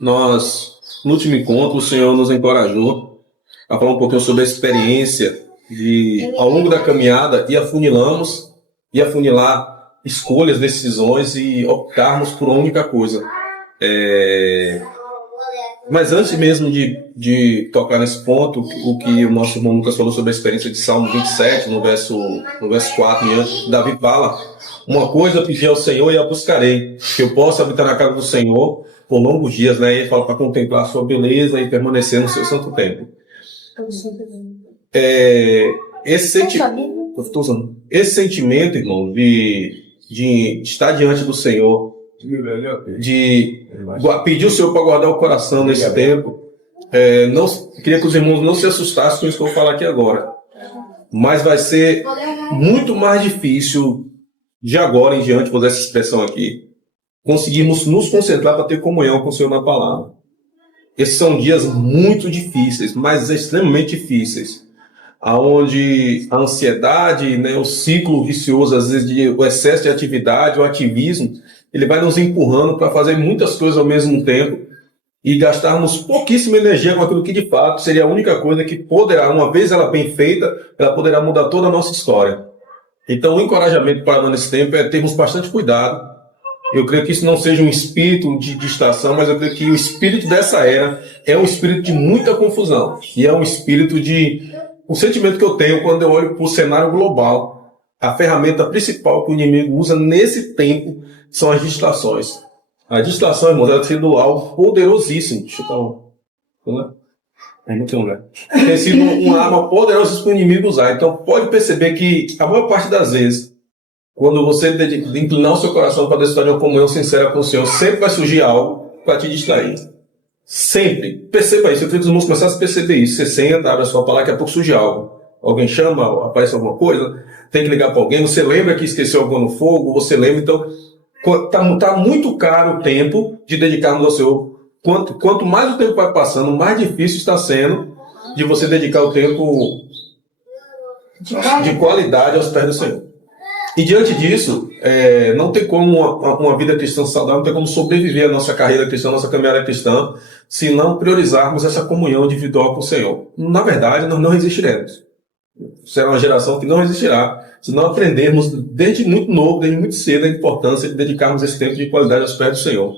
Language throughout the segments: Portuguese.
No último encontro, o Senhor nos encorajou a falar um pouquinho sobre a experiência de, ao longo da caminhada, e afunilar escolhas, decisões e optarmos por uma única coisa. Mas antes mesmo de tocar nesse ponto, o que o nosso irmão Lucas falou sobre a experiência de Salmo 27, no verso 4 em diante, Davi fala: uma coisa pedi ao Senhor e a buscarei, que eu possa habitar na casa do Senhor por longos dias, né? E ele fala para contemplar a sua beleza e permanecer no seu santo templo. Esse sentimento, irmão, de estar diante do Senhor, de pedir o Senhor para guardar o coração nesse tempo, queria que os irmãos não se assustassem com isso que eu vou falar aqui agora, mas vai ser muito mais difícil de agora em diante, vou usar essa expressão aqui, conseguirmos nos concentrar para ter comunhão com o Senhor na palavra. Esses são dias muito difíceis, mas extremamente difíceis, aonde a ansiedade, né, o ciclo vicioso, às vezes o excesso de atividade, o ativismo, ele vai nos empurrando para fazer muitas coisas ao mesmo tempo e gastarmos pouquíssima energia com aquilo que de fato seria a única coisa que poderá, uma vez ela bem feita, ela poderá mudar toda a nossa história. Então o encorajamento para nós nesse tempo é termos bastante cuidado. Eu creio que isso não seja um espírito de distração, mas eu creio que o espírito dessa era é um espírito de muita confusão. E é um espírito de... O sentimento que eu tenho quando eu olho para o cenário global, a ferramenta principal que o inimigo usa nesse tempo são as distrações. A distração, irmãos, ela tem sido algo poderosíssimo. Tem sido uma arma poderosa para o inimigo usar. Então pode perceber que a maior parte das vezes, quando você inclinar o seu coração para desfrutar de uma comunhão sincera com o Senhor, sempre vai surgir algo para te distrair. Sempre. Perceba isso. Eu queria que os irmãos começassem a perceber isso. Você senta, abre a sua palavra, daqui a pouco surge algo. Alguém chama, aparece alguma coisa, tem que ligar para alguém, você lembra que esqueceu algo no fogo, você lembra. Então, está muito caro o tempo de dedicarmos ao Senhor. Quanto mais o tempo vai passando, mais difícil está sendo de você dedicar o tempo de qualidade aos pés do Senhor. E diante disso, não tem como uma vida cristã saudável, não tem como sobreviver a nossa carreira cristã, a nossa caminhada cristã, se não priorizarmos essa comunhão individual com o Senhor. Na verdade, nós não resistiremos. Será uma geração que não resistirá, se não aprendermos desde muito novo, desde muito cedo, a importância de dedicarmos esse tempo de qualidade aos pés do Senhor.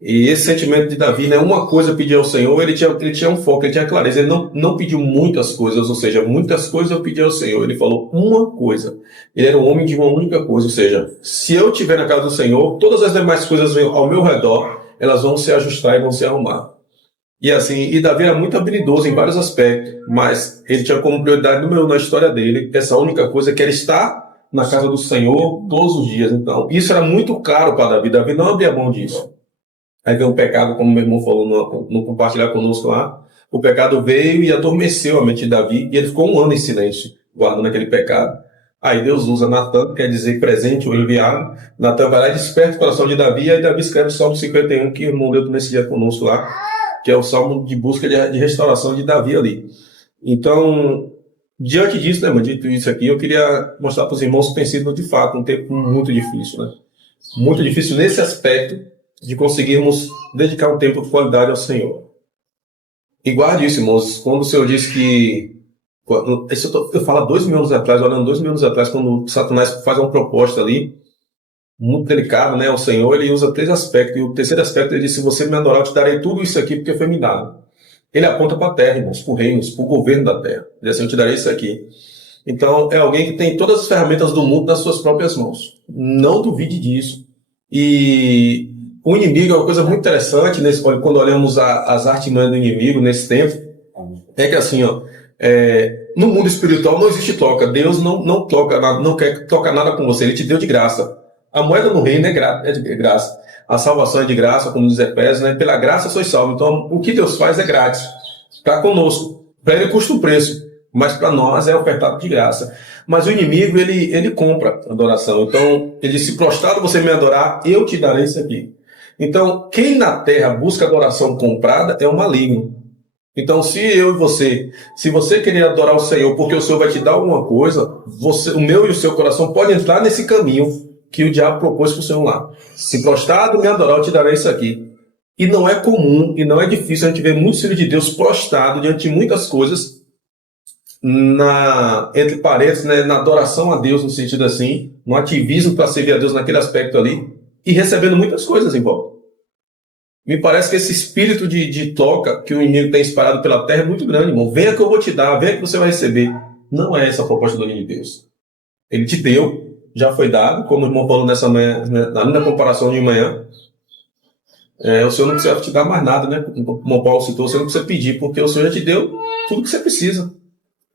E esse sentimento de Davi, né, uma coisa pedir ao Senhor, ele tinha um foco, ele tinha clareza, ele não pediu muitas coisas, ou seja, muitas coisas eu pedi ao Senhor, ele falou uma coisa, ele era um homem de uma única coisa, ou seja, se eu estiver na casa do Senhor, todas as demais coisas ao meu redor, elas vão se ajustar e vão se arrumar. E assim, e Davi era muito habilidoso em vários aspectos, mas ele tinha como prioridade número 1 na história dele, essa única coisa que era estar na casa do Senhor todos os dias. Então, isso era muito caro para Davi, Davi não abria mão disso. Aí veio o pecado, como meu irmão falou no compartilhar conosco lá, o pecado veio e adormeceu a mente de Davi, e ele ficou 1 ano em silêncio, guardando aquele pecado. Aí Deus usa Natan, quer dizer presente ou enviado. Natan vai lá e desperta o coração de Davi, e aí Davi escreve o Salmo 51, que o irmão leu nesse dia conosco lá, que é o Salmo de busca de restauração de Davi ali. Então, diante disso, né, dito isso aqui, eu queria mostrar para os irmãos que tem sido, de fato, um tempo muito difícil, né? Muito difícil nesse aspecto, de conseguirmos dedicar um tempo de qualidade ao Senhor. E guarde isso, irmãos, quando o Senhor diz que... eu falo há 2.000 anos atrás, olhando 2.000 anos atrás, quando Satanás faz uma proposta ali, muito delicada, né, ao Senhor, ele usa 3 aspectos, e o terceiro aspecto ele diz: se você me adorar, eu te darei tudo isso aqui, porque foi me dado. Ele aponta para a terra, irmãos, para o reino, para o governo da terra. Ele diz assim: eu te darei isso aqui. Então, é alguém que tem todas as ferramentas do mundo nas suas próprias mãos. Não duvide disso. E o inimigo é uma coisa muito interessante, quando olhamos as artimanhas do inimigo nesse tempo, é que assim, no mundo espiritual não existe troca. Deus não toca nada, não quer tocar nada com você, ele te deu de graça. A moeda no reino é de graça. A salvação é de graça, como diz Efésios, né? Pela graça sois salvos. Então, o que Deus faz é grátis. Está conosco. Para ele custa um preço, mas para nós é ofertado de graça. Mas o inimigo, ele compra a adoração. Então, ele diz: se prostrado você me adorar, eu te darei isso aqui. Então, quem na terra busca adoração comprada é o maligno. Então, se você querer adorar o Senhor porque o Senhor vai te dar alguma coisa, o meu e o seu coração pode entrar nesse caminho que o diabo propôs para o Senhor lá. Se prostrado me adorar, eu te darei isso aqui. E não é comum e não é difícil a gente ver muitos filhos de Deus prostrados diante de muitas coisas, entre parênteses, né, na adoração a Deus, no sentido assim, no ativismo para servir a Deus naquele aspecto ali, e recebendo muitas coisas em volta. Me parece que esse espírito de troca que o inimigo tem espalhado pela terra é muito grande, irmão. Venha que eu vou te dar, venha que você vai receber. Não é essa a proposta do reino de Deus. Ele te deu, já foi dado, como o irmão falou nessa manhã, né, na linda comparação de manhã. O Senhor não precisa te dar mais nada, né? Como o Paulo citou, você não precisa pedir, porque o Senhor já te deu tudo que você precisa.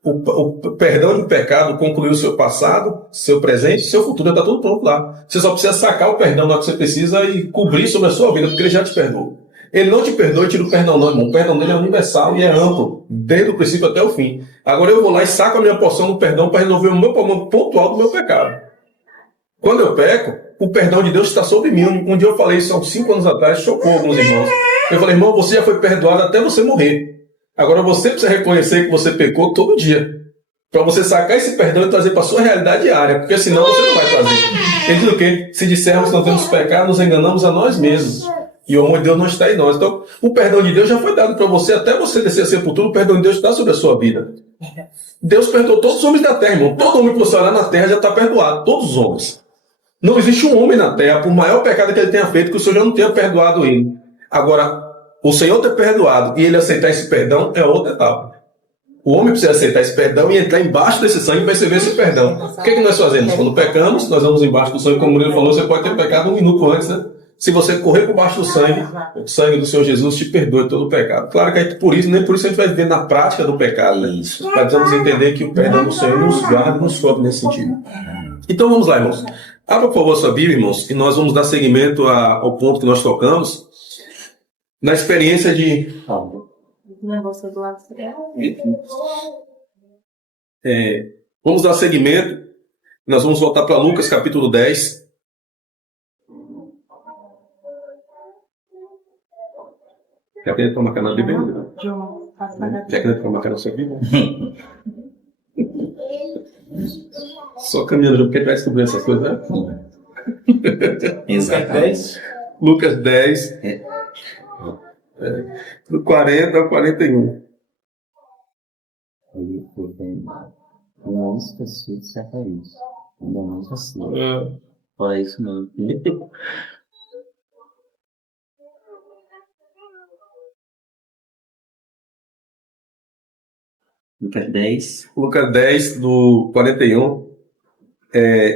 O perdão de pecado concluiu o seu passado, seu presente, seu futuro, já está tudo pronto lá. Você só precisa sacar o perdão na hora que você precisa e cobrir sobre a sua vida, porque ele já te perdoou. Ele não te perdoa e tira o perdão, não, irmão. O perdão dele é universal e é amplo, desde o princípio até o fim. Agora eu vou lá e saco a minha porção do perdão para resolver o meu problema pontual do meu pecado. Quando eu peco, o perdão de Deus está sobre mim. Um dia eu falei isso há uns 5 anos atrás, chocou alguns irmãos. Eu falei, irmão, você já foi perdoado até você morrer. Agora você precisa reconhecer que você pecou todo dia. Para você sacar esse perdão e trazer para a sua realidade diária. Porque senão você não vai trazer. Ele diz o quê? Se dissermos que não temos pecado, nos enganamos a nós mesmos. E o amor de Deus não está em nós. Então, o perdão de Deus já foi dado para você. Até você descer a sepultura, o perdão de Deus está sobre a sua vida. Deus perdoou todos os homens da terra, irmão. Todo homem que você olhar na terra já está perdoado. Todos os homens. Não existe um homem na terra, por maior pecado que ele tenha feito, que o Senhor já não tenha perdoado ele. Agora, o Senhor ter perdoado e ele aceitar esse perdão é outra etapa. O homem precisa aceitar esse perdão e entrar embaixo desse sangue e receber esse perdão. O que é que nós fazemos? Quando pecamos, nós vamos embaixo do sangue, como o Murilo falou, você pode ter pecado 1 minuto antes, né? Se você correr por baixo do sangue, o sangue do Senhor Jesus te perdoa todo o pecado. Claro que por isso, nem por isso a gente vai viver na prática do pecado, né? Nós precisamos entender que o perdão do Senhor nos guarda e nos cobre nesse sentido. Então vamos lá, irmãos. Abra, por favor, sua Bíblia, irmãos, e nós vamos dar seguimento ao ponto que nós tocamos na experiência de... Vamos dar seguimento. Nós vamos voltar para Lucas, capítulo 10. Já queria tomar canal de Bíblia? Já queria tomar canal da sua Bíblia? Só caminhando, porque vai descobrir essas coisas, né? Exatamente. Lucas 10, do 40 ao 41. Não esqueci de certa isso. Ainda não esqueci. Foi isso mesmo. Lucas 10, do 41.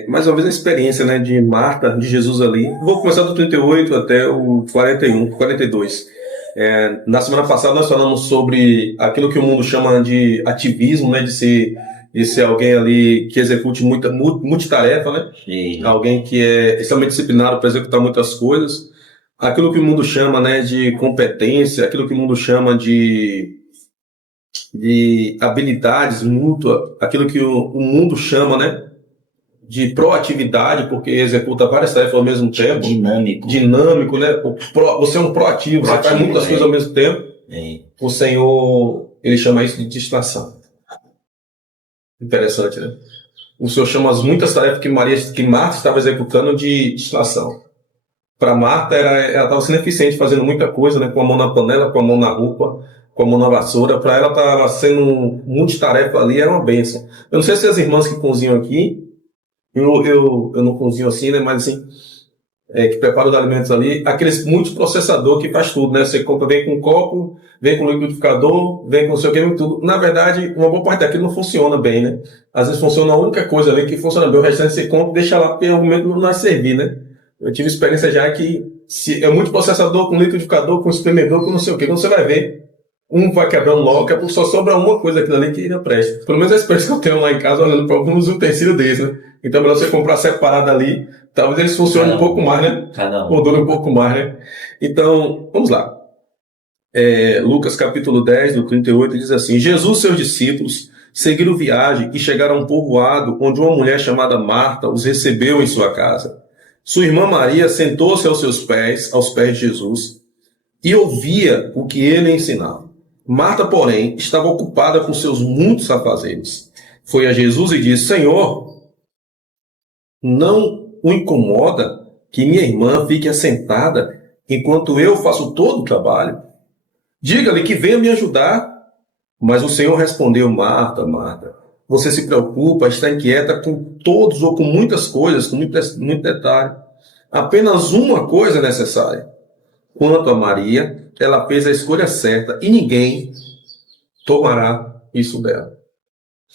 Mais uma vez a experiência, né, de Marta, de Jesus ali. Vou começar do 38 até o 41, 42. Na semana passada nós falamos sobre aquilo que o mundo chama de ativismo, né, de ser alguém ali que execute muita multitarefa, né? Sim. Alguém que é extremamente disciplinado para executar muitas coisas. Aquilo que o mundo chama, né, de competência, aquilo que o mundo chama de habilidades mútuas, aquilo que o mundo chama, né, de proatividade, porque executa várias tarefas ao mesmo tempo. Dinâmico, né? Você é um proativo, você faz muitas coisas ao mesmo tempo. O Senhor, ele chama isso de distração. Interessante, né? O Senhor chama as muitas tarefas que Marta estava executando de distração. Para Marta, ela estava sendo eficiente, fazendo muita coisa, né? Com a mão na panela, com a mão na roupa, com a mão na vassoura. Para ela, estava sendo multitarefa ali, era uma bênção. Eu não sei se as irmãs que cozinham aqui, eu não cozinho assim, né? Mas assim, que prepara os alimentos ali, aqueles multiprocessador que faz tudo, né? Você compra, vem com copo, vem com liquidificador, vem com não sei o que, vem tudo. Na verdade, uma boa parte daquilo não funciona bem, né? Às vezes funciona a única coisa ali que funciona bem, o restante você compra e deixa lá, porque o momento não vai servir, né? Eu tive experiência já que se é multiprocessador com liquidificador, com espremedor, com não sei o que, quando você vai ver, um vai quebrando logo, que só sobra uma coisa aquilo ali que não presta. Pelo menos a experiência que eu tenho lá em casa, olhando para alguns utensílios desses, né? Então, melhor você comprar separado ali, talvez eles funcionem um pouco mais, né? Ou durem um pouco mais, né? Então, vamos lá. Lucas capítulo 10, do 38, diz assim: Jesus e seus discípulos seguiram viagem e chegaram a um povoado onde uma mulher chamada Marta os recebeu em sua casa. Sua irmã Maria sentou-se aos pés de Jesus, e ouvia o que ele ensinava. Marta, porém, estava ocupada com seus muitos afazeres. Foi a Jesus e disse: Senhor, não o incomoda que minha irmã fique assentada enquanto eu faço todo o trabalho? Diga-lhe que venha me ajudar. Mas o Senhor respondeu: Marta, Marta, você se preocupa, está inquieta com todos ou com muitas coisas, com muito detalhe. Apenas uma coisa é necessária. Quanto a Maria, ela fez a escolha certa e ninguém tomará isso dela.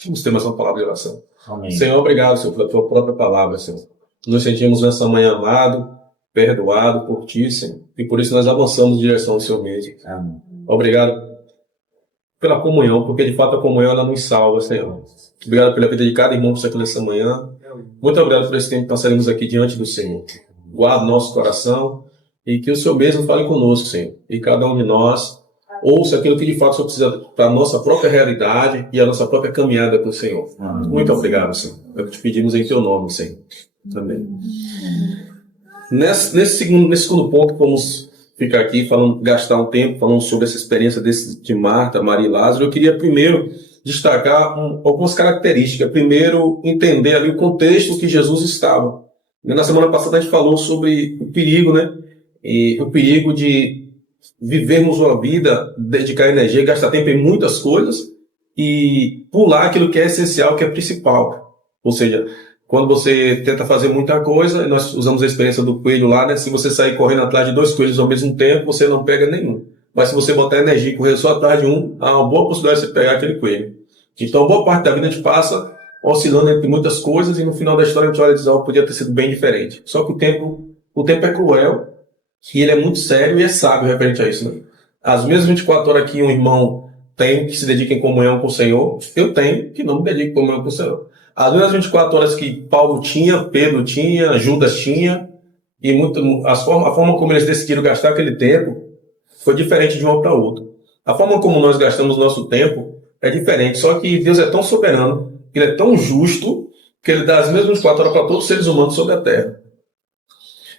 Vamos ter mais uma palavra de oração. Amém. Senhor, obrigado, Senhor, pela tua própria palavra, Senhor. Nos sentimos nessa manhã amado, perdoado por ti, Senhor, e por isso nós avançamos em direção ao Senhor mesmo. Amém. Obrigado pela comunhão, porque de fato a comunhão ela nos salva, Senhor. Obrigado pela vida de cada irmão que está aqui nessa manhã. Muito obrigado por esse tempo que passaremos aqui diante do Senhor. Guarda nosso coração e que o Senhor mesmo fale conosco, Senhor. E cada um de nós ouça aquilo que de fato o Senhor precisa para a nossa própria realidade e a nossa própria caminhada com o Senhor. Amém. Muito obrigado, Senhor. É o que te pedimos em teu nome, Senhor. Amém. Nesse segundo ponto, vamos ficar aqui falando, gastar um tempo falando sobre essa experiência de Marta, Maria e Lázaro. Eu queria primeiro destacar algumas características. Primeiro, entender ali o contexto que Jesus estava. Na semana passada a gente falou sobre o perigo, né? E o perigo de vivermos uma vida, dedicar energia, gastar tempo em muitas coisas e pular aquilo que é essencial, que é principal. Ou seja, quando você tenta fazer muita coisa, nós usamos a experiência do coelho lá, né? Se você sair correndo atrás de 2 coelhos ao mesmo tempo, você não pega nenhum. Mas se você botar energia e correr só atrás de um, há uma boa possibilidade de você pegar aquele coelho. Então, boa parte da vida a gente passa oscilando entre muitas coisas e no final da história a gente olha e diz: podia ter sido bem diferente. Só que o tempo é cruel e ele é muito sério e é sábio referente a isso, né? As mesmas 24 horas que um irmão tem que se dedica em comunhão com o Senhor, eu tenho que não me dedico em comunhão com o Senhor. As mesmas 24 horas que Paulo tinha, Pedro tinha, Judas tinha, e a forma como eles decidiram gastar aquele tempo foi diferente de uma para outra. A forma como nós gastamos nosso tempo é diferente, só que Deus é tão soberano, Ele é tão justo, que Ele dá as mesmas 24 horas para todos os seres humanos sobre a terra.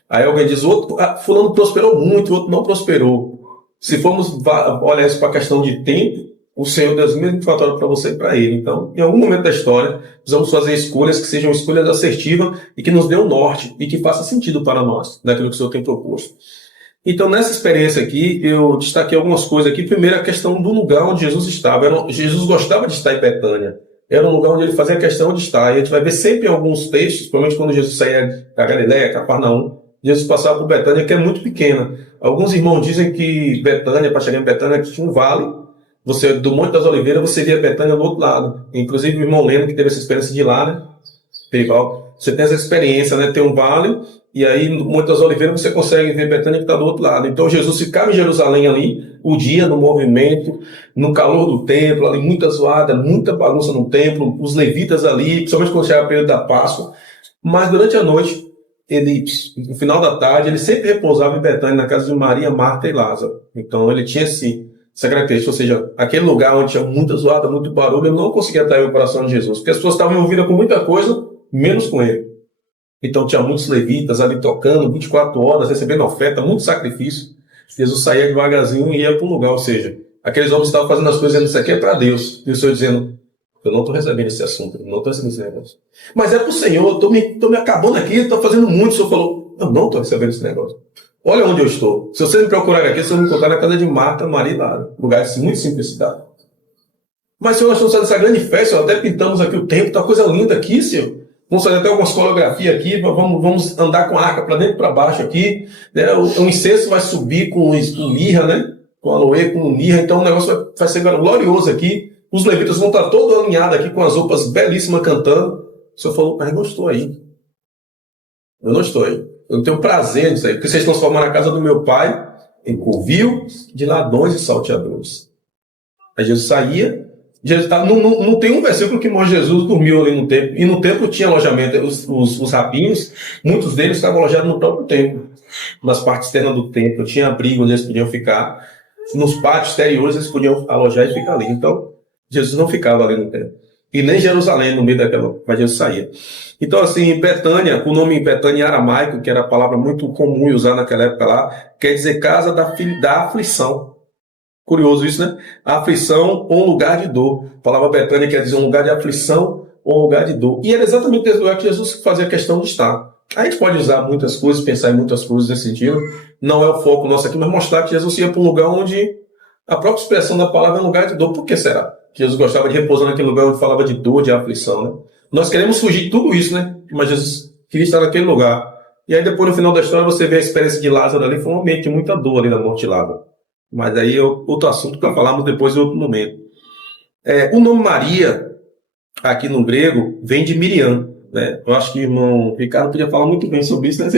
Aí alguém diz: fulano prosperou muito, o outro não prosperou. Se formos olhar isso para a questão de tempo, o Senhor deu as mesmas 24 horas para você e para ele. Então, em algum momento da história, precisamos fazer escolhas que sejam escolhas assertivas e que nos dê um norte e que faça sentido para nós, daquilo que o Senhor tem proposto. Então, nessa experiência aqui, eu destaquei algumas coisas aqui. Primeiro, a questão do lugar onde Jesus estava. Jesus gostava de estar em Betânia. Era um lugar onde ele fazia questão de estar. E a gente vai ver sempre em alguns textos, principalmente quando Jesus saía da Galileia, Cafarnaum, Jesus passava por Betânia, que é muito pequena. Alguns irmãos dizem que Betânia, para chegar em Betânia, tinha um vale. Do Monte das Oliveiras, você via Betânia do outro lado. Inclusive o irmão Leno, que teve essa experiência de ir lá, né? Você tem essa experiência, né? Tem um vale, e aí no Monte das Oliveiras você consegue ver Betânia que está do outro lado. Então Jesus ficava em Jerusalém ali, o dia no movimento, no calor do templo, ali muita zoada, muita bagunça no templo, os levitas ali, principalmente quando chegava o período da Páscoa. Mas durante a noite, no final da tarde, ele sempre repousava em Betânia, na casa de Maria, Marta e Lázaro. Então ele tinha essa característica, ou seja, aquele lugar onde tinha muita zoada, muito barulho, ele não conseguia atrair o coração de Jesus, porque as pessoas estavam envolvidas com muita coisa, menos com ele. Então tinha muitos levitas ali tocando 24 horas, recebendo oferta, muito sacrifício. Jesus saía devagarzinho e ia para um lugar, ou seja, aqueles homens estavam fazendo as coisas dizendo: isso aqui é para Deus. E o Senhor dizendo: eu não estou recebendo esse assunto, eu não estou recebendo esse negócio. Mas é para o Senhor, eu estou me acabando aqui, estou fazendo muito. O Senhor falou: eu não estou recebendo esse negócio. Olha onde eu estou. Se você me procurar aqui, você vai me encontrar na casa de Marta, Maria e Lázaro. Lugar de muito simplicidade. Mas, Senhor, nós estamos fazendo essa grande festa, Senhor, até pintamos aqui o templo, está uma coisa linda aqui, Senhor. Vamos fazer até algumas coreografias aqui, vamos andar com a arca para dentro e para baixo aqui. Né? O incenso vai subir com mirra, né? Com aloe, com mirra. Então o negócio vai ser glorioso aqui. Os levitas vão estar todos alinhados aqui com as roupas belíssimas cantando. O Senhor falou: mas não estou aí. Eu não estou aí. Eu não tenho prazer nisso aí, porque vocês transformaram a casa do meu pai em covil de ladrões e salteadores. Aí Jesus saía. Não tem um versículo que mostra Jesus dormiu ali no templo. E no templo tinha alojamento. Os rabinos, muitos deles estavam alojados no próprio templo. Nas partes externas do templo. Tinha abrigo onde eles podiam ficar. Nos pátios exteriores eles podiam alojar e ficar ali. Então, Jesus não ficava ali no templo. E nem Jerusalém, no meio daquela. Mas Jesus saía. Então, assim, Betânia, o nome Betânia aramaico, que era a palavra muito comum e usada naquela época lá, quer dizer casa da aflição. Curioso isso, né? A aflição ou um lugar de dor. A palavra Betânia quer dizer um lugar de aflição ou um lugar de dor. E era exatamente esse lugar que Jesus fazia questão de estar. A gente pode usar muitas coisas, pensar em muitas coisas nesse sentido. Não é o foco nosso aqui, mas mostrar que Jesus ia para um lugar onde a própria expressão da palavra é um lugar de dor. Por que será? Jesus gostava de repousar naquele lugar onde falava de dor, de aflição, né? Nós queremos fugir de tudo isso, né? Mas Jesus queria estar naquele lugar. E aí depois, no final da história, você vê a experiência de Lázaro ali, foi um ambiente de muita dor ali na morte de Lázaro. Mas aí é outro assunto para falarmos depois em outro momento. O nome Maria, aqui no grego, vem de Miriam, né? Eu acho que o irmão Ricardo podia falar muito bem sobre isso, né?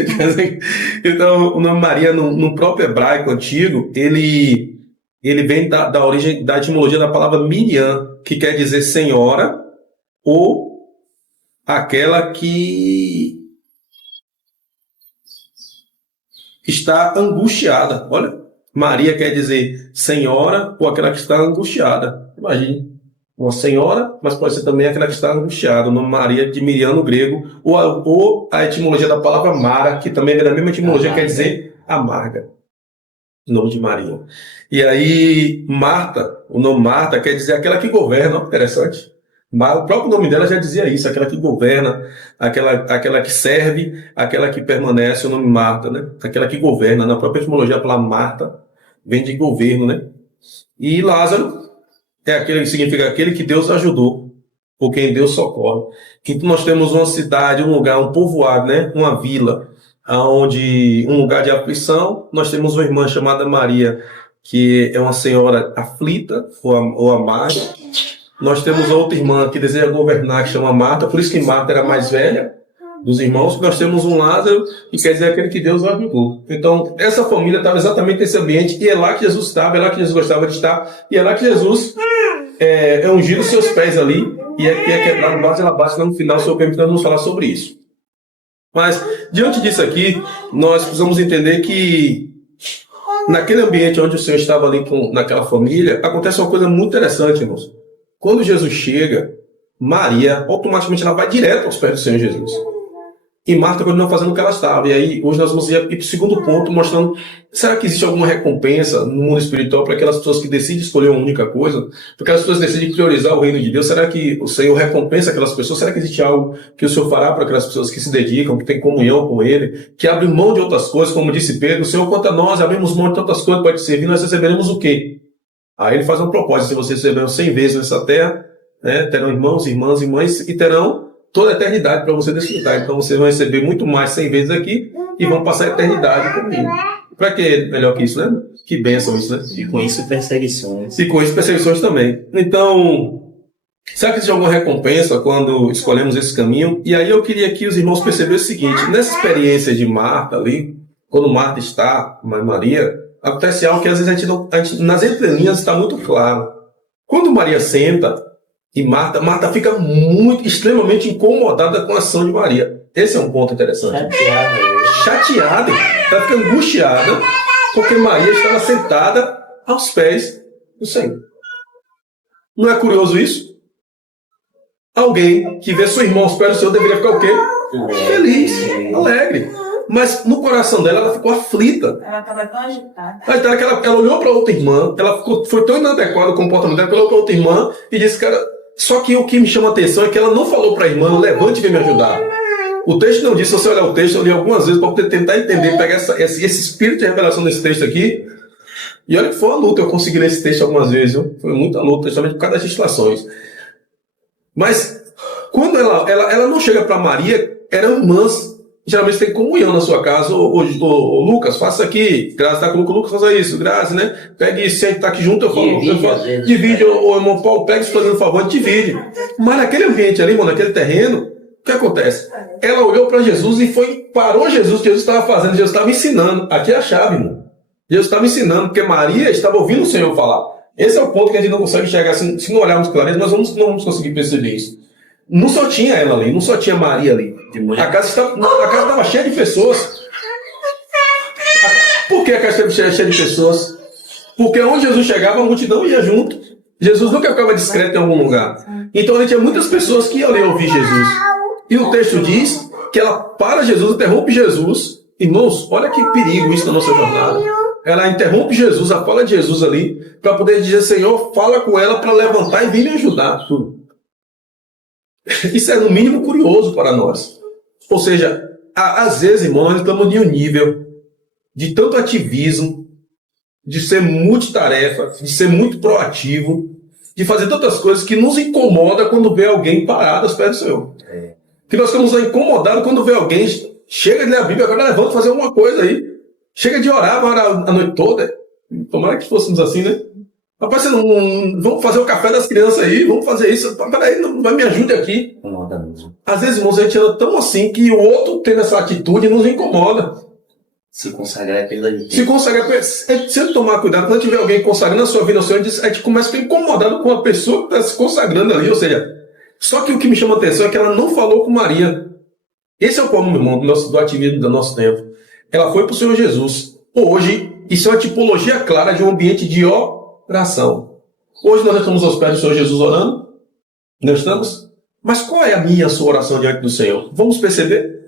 Então, o nome Maria, no próprio hebraico antigo, ele vem da origem, da etimologia da palavra Miriam, que quer dizer senhora, ou aquela que está angustiada. Olha, Maria quer dizer senhora ou aquela que está angustiada. Imagine, uma senhora, mas pode ser também aquela que está angustiada. O nome Maria de Miriam no grego, ou a etimologia da palavra Mara, que também é da mesma etimologia, quer dizer amarga. O nome de Maria. E aí, Marta, o nome Marta quer dizer aquela que governa. Interessante. O próprio nome dela já dizia isso, aquela que governa, aquela que serve, aquela que permanece, o nome Marta, né? Aquela que governa. Na própria etimologia, a palavra Marta vem de governo, né? E Lázaro é aquele que significa aquele que Deus ajudou, por quem Deus socorre. Então nós temos uma cidade, um lugar, um povoado, né? Uma vila, onde um lugar de aflição, nós temos uma irmã chamada Maria, que é uma senhora aflita, ou amarga. Nós temos outra irmã que deseja governar, que chama Marta, por isso que Marta era a mais velha dos irmãos. Nós temos um Lázaro, que quer dizer aquele que Deus ajudou. Então, essa família estava exatamente nesse ambiente, e é lá que Jesus estava, é lá que Jesus gostava de estar, e é lá que Jesus ungiu os seus pés ali, e é quebrado base ela base, no final, sobre o nos falar sobre isso. Mas, diante disso aqui, nós precisamos entender que naquele ambiente onde o Senhor estava ali naquela família, acontece uma coisa muito interessante, irmãos. Quando Jesus chega, Maria, automaticamente ela vai direto aos pés do Senhor Jesus. E Marta continua fazendo o que ela estava. E aí, hoje nós vamos ir para o segundo ponto, mostrando, será que existe alguma recompensa no mundo espiritual para aquelas pessoas que decidem escolher uma única coisa? Para aquelas pessoas que decidem priorizar o reino de Deus? Será que o Senhor recompensa aquelas pessoas? Será que existe algo que o Senhor fará para aquelas pessoas que se dedicam, que têm comunhão com Ele, que abrem mão de outras coisas, como disse Pedro? O Senhor, quanto a nós, abrimos mão de tantas coisas para te servir, nós receberemos o quê? Aí ele faz um propósito: se vocês receberam 100 vezes nessa terra, né, terão irmãos, irmãs e mães, e terão toda a eternidade para você desfrutar. Então vocês vão receber muito mais 100 vezes aqui e vão passar a eternidade comigo. Para que melhor que isso, né? Que bênção isso, né? E com isso perseguições. E com isso perseguições também. Então, será que existe alguma recompensa quando escolhemos esse caminho? E aí eu queria que os irmãos perceberem o seguinte: nessa experiência de Marta ali, quando Marta está, Maria, acontece algo que às vezes a gente nas entrelinhas está muito claro. Quando Maria senta, e Marta fica extremamente incomodada com a ação de Maria. Esse é um ponto interessante. Chateada. Ela fica angustiada porque Maria estava sentada aos pés do Senhor. Não é curioso isso? Alguém que vê seu irmão aos pés do Senhor deveria ficar o quê? Feliz, alegre. Mas no coração dela, ela ficou aflita. Ela estava tão agitada. Ela olhou para outra irmã, foi tão inadequado o comportamento dela, ela olhou para outra irmã e disse: cara, só que o que me chama a atenção é que ela não falou para a irmã: levante e vem me ajudar. O texto não diz. Se você olhar o texto, eu li algumas vezes para poder tentar entender, pegar esse espírito de revelação desse texto aqui. E olha que foi uma luta eu consegui ler esse texto algumas vezes, viu? Foi muita luta, justamente por causa das legislações. Mas quando ela não chega para Maria, eram irmãs. Geralmente tem comunhão na sua casa. Ô, Lucas, faça aqui. Graça está com o Lucas, faça isso. Graça, né? Pegue isso, sente, tá aqui junto, eu falo. Divide, ô irmão Paulo, pega isso fazendo favor, divide. Mas naquele ambiente ali, irmão, naquele terreno, o que acontece? Ela olhou para Jesus e parou Jesus. Jesus estava fazendo, Jesus estava ensinando. Aqui é a chave, irmão. Jesus estava ensinando, porque Maria estava ouvindo o Senhor falar. Esse é o ponto que a gente não consegue enxergar. Se não olharmos claramente, nós não vamos conseguir perceber isso. Não só tinha ela ali, não só tinha Maria ali. A casa estava cheia de pessoas. Por que a casa estava cheia de pessoas? Porque onde Jesus chegava, a multidão ia junto. Jesus nunca ficava discreto em algum lugar. Então ali tinha muitas pessoas que iam ali ouvir Jesus. E o texto diz que ela para Jesus, interrompe Jesus. Irmãos, olha que perigo isso na nossa jornada. Ela interrompe Jesus, a fala de Jesus ali, para poder dizer: Senhor, fala com ela para levantar e vir me ajudar. Isso é no mínimo curioso para nós. Ou seja, às vezes, irmão, nós estamos de um nível de tanto ativismo, de ser multitarefa, de ser muito proativo, de fazer tantas coisas que nos incomoda quando vê alguém parado aos pés do Senhor. Que nós ficamos incomodados quando vê alguém, chega de ler a Bíblia, agora levanta fazer alguma coisa aí. Chega de orar a noite toda. Tomara que fôssemos assim, né? Rapaz, vamos fazer o café das crianças aí, vamos fazer isso. Peraí, não me ajude aqui. Incomoda mesmo. Às vezes, irmãos, a gente anda tão assim que o outro tendo essa atitude nos incomoda. Se consagrar pela gente. Se consagrar, sempre tomar cuidado. Quando tiver alguém consagrando a sua vida ao Senhor, a gente começa a ficar incomodado com a pessoa que está se consagrando ali. Ou seja, só que o que me chama a atenção é que ela não falou com Maria. Esse é o problema, irmão, do ativismo do nosso tempo. Ela foi para o Senhor Jesus. Hoje, isso é uma tipologia clara de um ambiente de oração. Hoje nós estamos aos pés do Senhor Jesus orando. Não estamos? Mas qual é a minha, a sua oração diante do Senhor? Vamos perceber?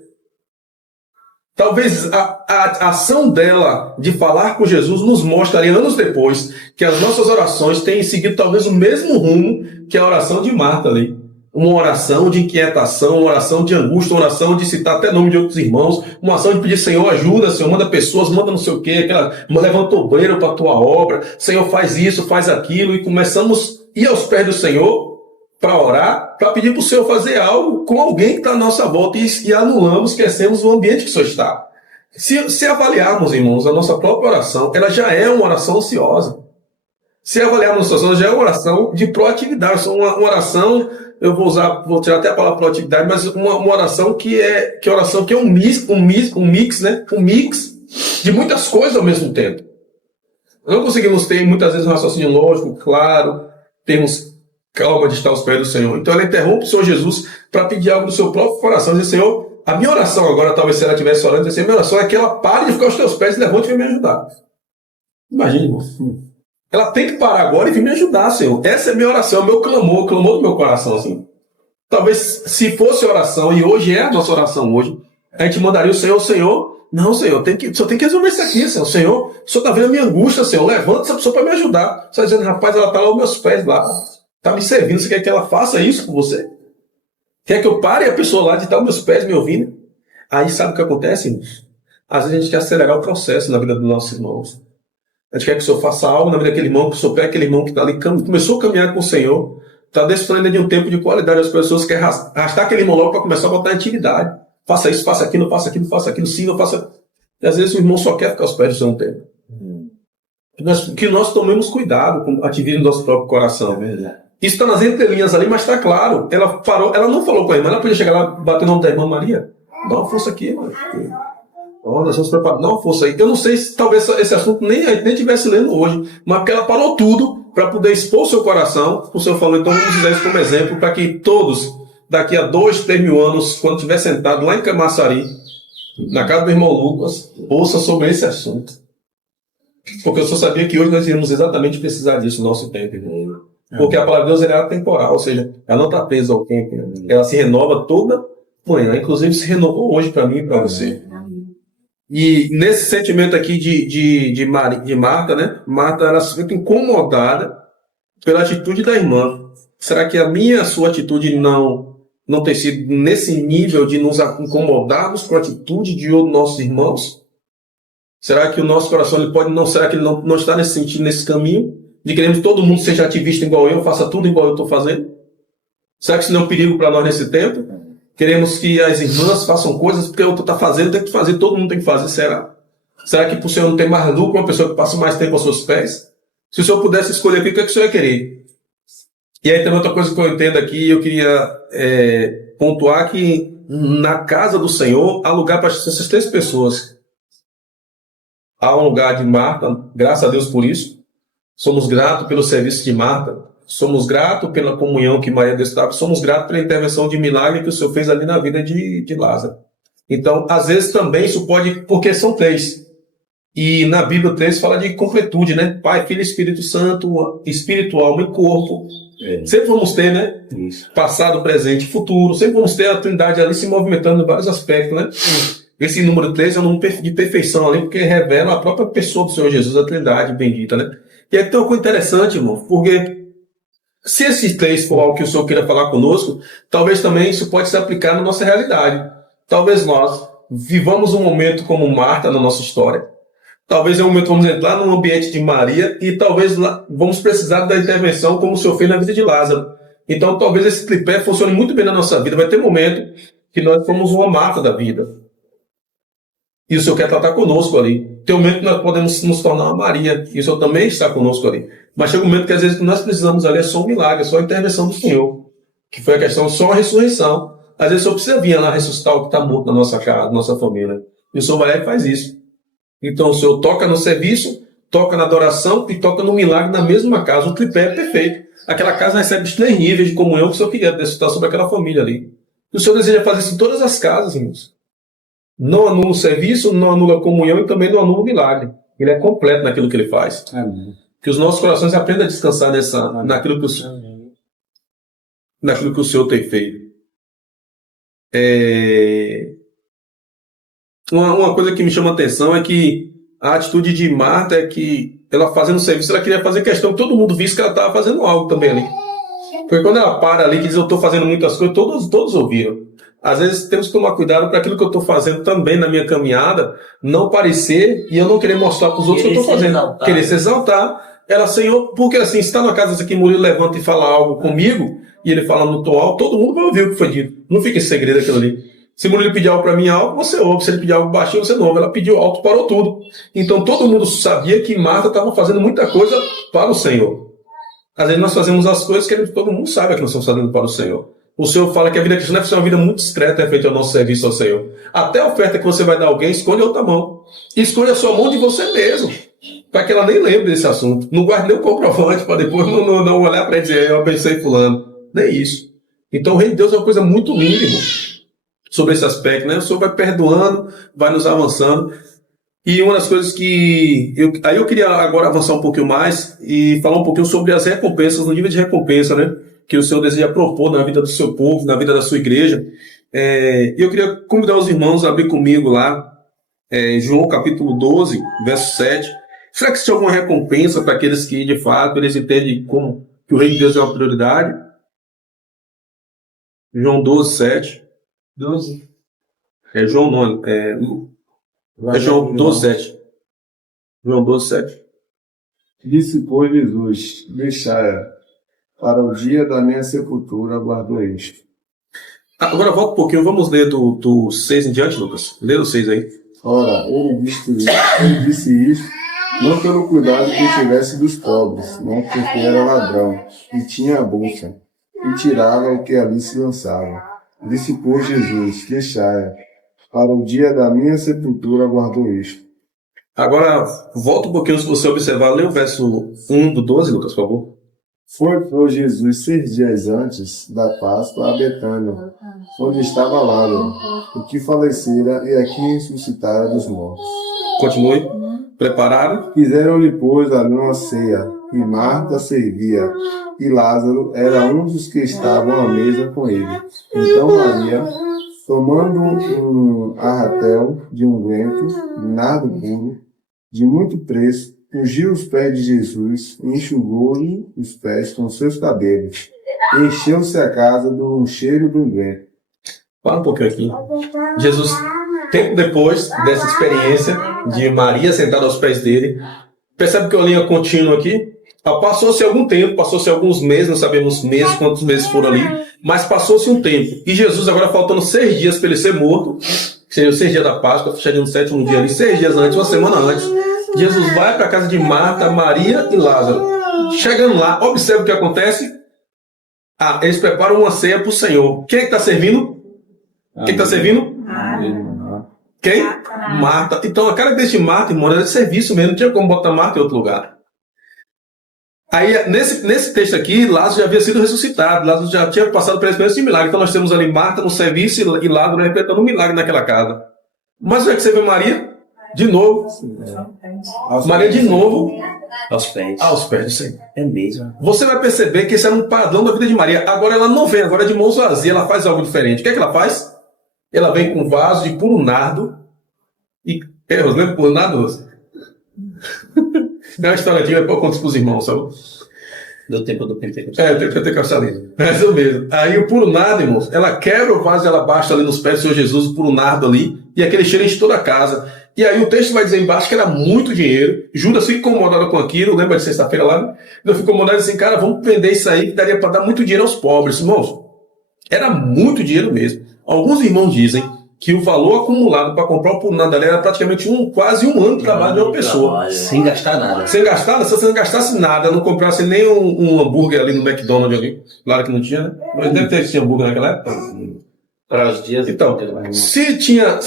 Talvez a ação dela de falar com Jesus nos mostraria anos depois que as nossas orações têm seguido talvez o mesmo rumo que a oração de Marta ali. Uma oração de inquietação, uma oração de angústia, uma oração de citar até nome de outros irmãos, uma oração de pedir, Senhor, ajuda, Senhor, manda pessoas, manda não sei o quê, levanta obreiro para a tua obra, Senhor, faz isso, faz aquilo, e começamos a ir aos pés do Senhor para orar, para pedir para o Senhor fazer algo com alguém que está à nossa volta e anulamos, esquecemos o ambiente que o Senhor está. Se avaliarmos, irmãos, a nossa própria oração, ela já é uma oração ansiosa. Se avaliarmos a nossa oração, já é uma oração de proatividade, uma oração, eu vou tirar até a palavra proatividade, mas uma oração que é um mix, né? Um mix de muitas coisas ao mesmo tempo. Não conseguimos ter muitas vezes um raciocínio lógico, claro, temos calma de estar aos pés do Senhor. Então ela interrompe o Senhor Jesus para pedir algo do seu próprio coração, dizer, Senhor, a minha oração agora, talvez se ela estivesse orando, dizer, minha oração é que ela pare de ficar aos teus pés e levante e venha me ajudar. Imagine, irmão. Ela tem que parar agora e vir me ajudar, Senhor. Essa é a minha oração, o meu clamor, o clamor do meu coração, assim. Talvez, se fosse oração, e hoje é a nossa oração hoje, a gente mandaria o Senhor, não, Senhor, o Senhor tem que resolver isso aqui, Senhor. Senhor, o Senhor está vendo a minha angústia, Senhor. Levanta essa pessoa para me ajudar. Você está dizendo, rapaz, ela está lá aos meus pés, lá. Está me servindo. Você quer que ela faça isso com você? Quer que eu pare a pessoa lá de estar aos meus pés me ouvindo? Aí sabe o que acontece, irmãos? Às vezes a gente quer acelerar o processo na vida dos nossos irmãos. A gente quer que o Senhor faça algo na vida daquele irmão, que o Senhor pega aquele irmão que está ali, começou a caminhar com o Senhor, está desfrutando de um tempo de qualidade. As pessoas querem arrastar aquele irmão logo para começar a botar em atividade. Faça isso, faça aquilo, sim, não faça. E às vezes o irmão só quer ficar aos pés do Senhor um tempo. Que nós tomemos cuidado com o ativismo do nosso próprio coração. É verdade. Isso está nas entrelinhas ali, mas está claro. Ela parou, ela não falou com a irmã, ela podia chegar lá, bater o nome da irmã Maria. Dá uma força aqui, mano. Nós vamos preparar, dá uma força aí. Eu não sei se talvez esse assunto nem estivesse lendo hoje, mas porque ela parou tudo para poder expor o seu coração. O Senhor falou, então vamos usar isso como exemplo para que todos, daqui a 2, 3 mil anos, quando estiver sentado lá em Camaçari, na casa do irmão Lucas, ouça sobre esse assunto. Porque eu só sabia que hoje nós íamos exatamente precisar disso no nosso tempo, irmão. Porque a palavra de Deus é atemporal, ou seja, ela não está presa ao tempo. Ela se renova toda manhã, inclusive se renovou hoje para mim e para você. E nesse sentimento aqui de Marta, né? Marta, ela se fica incomodada pela atitude da irmã. Será que a minha, a sua atitude não tem sido nesse nível de nos incomodarmos com a atitude de nossos irmãos? Será que o nosso coração ele pode não, será que ele não está nesse sentido, nesse caminho? De queremos que todo mundo seja ativista igual eu, faça tudo igual eu estou fazendo? Será que isso não é um perigo para nós nesse tempo? Queremos que as irmãs façam coisas porque o outro está fazendo, tem que fazer, todo mundo tem que fazer, será? Será que para o Senhor não tem mais lucro uma pessoa que passa mais tempo aos seus pés? Se o Senhor pudesse escolher aqui, o que é que o Senhor ia querer? E aí tem outra coisa que eu entendo aqui, eu queria pontuar que na casa do Senhor há lugar para essas 3 pessoas. Há um lugar de Marta, graças a Deus por isso. Somos gratos pelo serviço de Marta. Somos gratos pela comunhão que Maria estava. Somos gratos pela intervenção de milagre que o Senhor fez ali na vida de Lázaro. Então, às vezes também isso pode... Porque são 3. E na Bíblia 3 fala de completude, né? Pai, Filho e Espírito Santo, Espírito, alma e corpo. Sempre vamos ter, né? Isso. Passado, presente e futuro. Sempre vamos ter a Trindade ali se movimentando em vários aspectos, né? Esse número 3 é um número de perfeição ali, porque revela a própria pessoa do Senhor Jesus, a Trindade bendita, né? E aí tem uma coisa interessante, irmão, porque se esses 3 for algo que o Senhor queira falar conosco, talvez também isso pode se aplicar na nossa realidade. Talvez nós vivamos um momento como Marta na nossa história. Talvez é um momento, vamos entrar num ambiente de Maria e talvez lá, vamos precisar da intervenção como o Senhor fez na vida de Lázaro. Então talvez esse tripé funcione muito bem na nossa vida. Vai ter momento que nós somos uma Marta da vida. E o Senhor quer tratar conosco ali. Tem um momento que nós podemos nos tornar uma Maria. E o Senhor também está conosco ali. Mas chega um momento que às vezes que nós precisamos ali é só um milagre, é só a intervenção do Senhor. Que foi a questão, só a ressurreição. Às vezes o Senhor precisa vir lá ressuscitar o que está morto na nossa casa, na nossa família. E o Senhor vai lá e faz isso. Então o Senhor toca no serviço, toca na adoração e toca no milagre na mesma casa. O tripé é perfeito. Aquela casa recebe os 3 níveis de comunhão que o Senhor queria desfrutar sobre aquela família ali. E o Senhor deseja fazer isso em todas as casas, irmãos. Não anula o serviço, não anula a comunhão e também não anula o milagre. Ele é completo naquilo que ele faz. Amém. Que os nossos corações aprendam a descansar naquilo que o Senhor tem feito. Uma coisa que me chama a atenção é que a atitude de Marta é que ela fazendo o serviço, ela queria fazer questão que todo mundo visse que ela estava fazendo algo também ali. Porque quando ela para ali e diz eu estou fazendo muitas coisas, todos ouviram. Às vezes temos que tomar cuidado para aquilo que eu estou fazendo também na minha caminhada não parecer e eu não querer mostrar para os outros o que eu estou fazendo. Querer se exaltar. Ela, Senhor, porque assim, se está na casa aqui, Murilo levanta e fala algo comigo, e ele fala no tom alto, todo mundo vai ouvir o que foi dito. Não fica em segredo aquilo ali. Se Murilo pedir algo para mim alto, você ouve. Se ele pedir algo baixinho, você não ouve. Ela pediu alto, parou tudo. Então todo mundo sabia que Marta estava fazendo muita coisa para o Senhor. Às vezes nós fazemos as coisas que todo mundo sabe que nós estamos fazendo para o Senhor. O Senhor fala que a vida cristã deve ser uma vida muito discreta referente ao nosso serviço ao Senhor. Até a oferta que você vai dar a alguém, escolha outra mão. E escolha a sua mão de você mesmo. Para que ela nem lembre desse assunto. Não guarde nem o comprovante para depois não olhar para ele e dizer eu abençoei fulano. Nem isso. Então o reino de Deus é uma coisa muito linda, irmão. Sobre esse aspecto, né? O Senhor vai perdoando, vai nos avançando. E uma das coisas que... eu queria agora avançar um pouquinho mais e falar um pouquinho sobre as recompensas, no nível de recompensa, né? Que o Senhor deseja propor na vida do seu povo, na vida da sua igreja. E eu queria convidar os irmãos a abrir comigo lá, João capítulo 12, verso 7. Será que existe alguma recompensa para aqueles que, de fato, eles entendem como que o reino de Deus é uma prioridade? João 12, 7. 12. João 9. João 12, 7. João 12, 7. Disse, pois, Jesus, deixai-a, para o dia da minha sepultura aguardo isto. Agora volta um pouquinho, vamos ler do 6 em diante, Lucas. Lê o 6 aí. Ora, ele disse isto, não pelo cuidado que tivesse dos pobres, não porque era ladrão, e tinha a bolsa, e tirava o que ali se lançava. Disse, pois, Jesus, deixai-a, para o dia da minha sepultura aguardo isto. Agora, volta um pouquinho, se você observar, lê o verso 1 do 12, Lucas, por favor. Foi, pois, Jesus 6 dias antes da Páscoa a Betânia, onde estava Lázaro, o que falecera e aqui ressuscitara dos mortos. Continue. Prepararam. Fizeram-lhe, pois, ali uma ceia, e Marta servia, e Lázaro era um dos que estavam à mesa com ele. Então Maria, tomando um arratel de unguento, nardo puro, de muito preço, ungiu os pés de Jesus, enxugou-lhe os pés com seus cabelos, e encheu-se a casa do cheiro do unguento. Fala um pouquinho aqui. Jesus, tempo depois dessa experiência de Maria sentada aos pés dele, percebe que a linha contínua aqui? Passou-se algum tempo, passou-se alguns meses, não sabemos meses, quantos meses foram ali, mas passou-se um tempo. E Jesus, agora faltando 6 dias para ele ser morto, que seria os 6 dias da Páscoa, fecharia no 7º dia ali, 6 dias antes, uma semana antes, Jesus vai para a casa de Marta, Maria e Lázaro. Chegando lá, observa o que acontece. Eles preparam uma ceia para o Senhor. Quem é que está servindo? Quem está servindo? Quem? Marta. Então a característica de Marta, irmão, era de serviço mesmo, não tinha como botar Marta em outro lugar. Aí, nesse texto aqui, Lázaro já havia sido ressuscitado, Lázaro já tinha passado pela experiência de milagre. Então nós temos ali Marta no serviço e Lázaro representando um milagre naquela casa. Mas onde é que você vê Maria? De novo. Maria de novo. Aos pés. Aos pés do Senhor. É mesmo. Você vai perceber que esse era um padrão da vida de Maria. Agora ela não vem, agora é de mãos vazias, ela faz algo diferente. O que é que ela faz? Ela vem com um vaso de puro nardo. Lembra puro nardo? É uma história antiga, depois eu conto para os irmãos, sabe? Do tempo do pentecostalismo. O tempo pentecostalismo. É isso mesmo. Aí o puro nardo, irmãos, ela quebra o vaso e ela baixa ali nos pés do Senhor Jesus, o puro nardo ali, e aquele cheiro enche toda a casa. E aí o texto vai dizer embaixo que era muito dinheiro. Judas fica incomodado com aquilo, lembra de sexta-feira lá? Né? Ele ficou incomodado e disse assim, cara, vamos vender isso aí que daria para dar muito dinheiro aos pobres. Irmãos, era muito dinheiro mesmo. Alguns irmãos dizem que o valor acumulado para comprar o puro nada era praticamente quase um ano de trabalho de uma pessoa. Sem gastar nada. Sem gastar nada, se você não gastasse nada, não comprasse nem um hambúrguer ali no McDonald's ali. Claro que não tinha, né? Mas deve ter esse hambúrguer naquela época. Para os dias. Então, se tinha,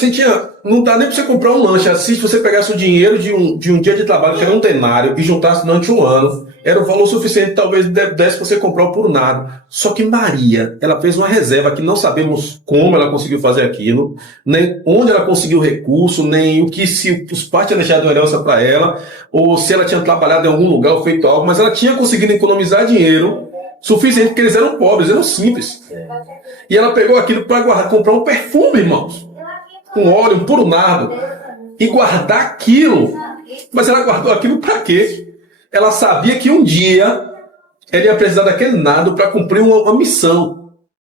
não dá nem para você comprar um lanche. Se você pegasse o dinheiro de um dia de trabalho, que era um denário, e juntasse durante um ano, era o valor suficiente, talvez desse para você comprar o puro nada. Só que Maria, ela fez uma reserva que não sabemos como ela conseguiu fazer aquilo, nem onde ela conseguiu o recurso, nem o que se os pais tinham deixado uma herança para ela, ou se ela tinha trabalhado em algum lugar ou feito algo, mas ela tinha conseguido economizar dinheiro suficiente, porque eles eram pobres, eram simples. E ela pegou aquilo para comprar um perfume, irmãos. Um óleo, um puro nardo. E guardar aquilo. Mas ela guardou aquilo para quê? Ela sabia que um dia ela ia precisar daquele nardo para cumprir uma missão.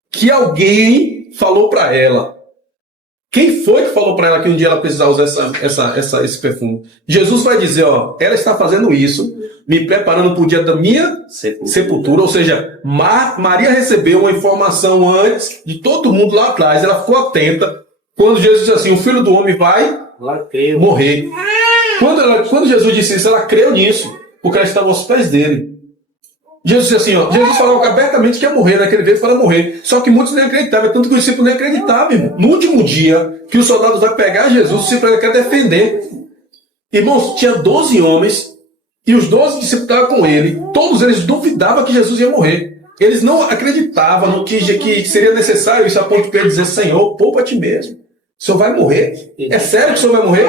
Que alguém falou para ela. Quem foi que falou para ela que um dia ela precisava usar esse perfume? Jesus vai dizer, ó, ela está fazendo isso, me preparando para o dia da minha sepultura. Ou seja, Maria recebeu uma informação antes de todo mundo lá atrás. Ela ficou atenta quando Jesus disse assim, o Filho do Homem vai morrer. Quando Jesus disse isso, ela creu nisso, porque ela estava aos pés dele. Jesus disse assim, ó, Jesus falou abertamente que ia morrer, naquele dia ele falou morrer. Só que muitos nem acreditavam, tanto que os discípulos nem acreditavam, irmão. No último dia que os soldados vão pegar Jesus, os discípulos querem defender. Irmãos, tinha 12 homens, e os 12 discípulos estavam com ele. Todos eles duvidavam que Jesus ia morrer. Eles não acreditavam no que seria necessário isso a ponto de dizer, Senhor, poupa a ti mesmo. O Senhor vai morrer? É sério que o Senhor vai morrer?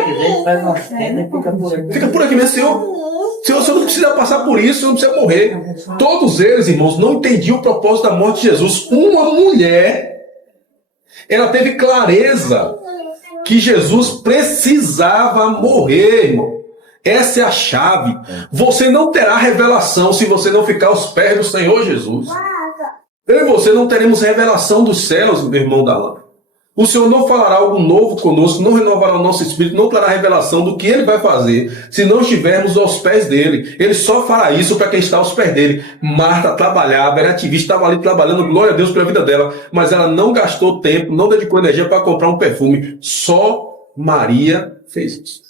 Fica por aqui mesmo, Senhor. Senhor, você não precisa passar por isso, você não precisa morrer. Todos eles, irmãos, não entendiam o propósito da morte de Jesus. Uma mulher, ela teve clareza que Jesus precisava morrer, irmão. Essa é a chave. Você não terá revelação se você não ficar aos pés do Senhor Jesus. Eu e você não teremos revelação dos céus, meu irmão Darlan. O Senhor não falará algo novo conosco, não renovará o nosso espírito, não trará revelação do que Ele vai fazer se não estivermos aos pés dele. Ele só fará isso para quem está aos pés dele. Marta trabalhava, era ativista, estava ali trabalhando, glória a Deus pela vida dela, mas ela não gastou tempo, não dedicou energia para comprar um perfume. Só Maria fez isso.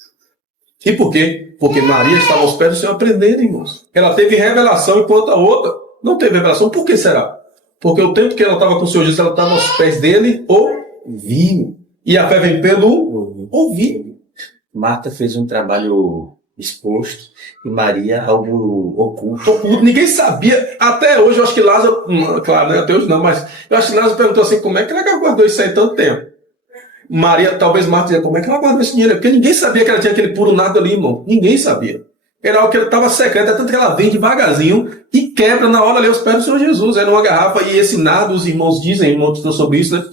E por quê? Porque Maria estava aos pés do Senhor aprendendo, irmãos. Ela teve revelação enquanto a outra não teve revelação. Por que será? Porque o tempo que ela estava com o Senhor Jesus, ela estava aos pés dele ouvindo. E a fé vem pelo ouvir. Marta fez um trabalho exposto e Maria algo oculto. Ninguém sabia. Até hoje, eu acho que Lázaro, claro, né? Até hoje não, mas eu acho que Lázaro perguntou assim, como é que ela guardou isso aí tanto tempo? Maria, talvez Marta dizia, como é que ela guardou esse dinheiro? Porque ninguém sabia que ela tinha aquele puro nardo ali, irmão. Ninguém sabia. Era algo que ele estava secreto, é tanto que ela vem devagarzinho e quebra na hora ali aos pés do Senhor Jesus. Era uma garrafa e esse nardo, os irmãos dizem, irmãos estão sobre isso, né?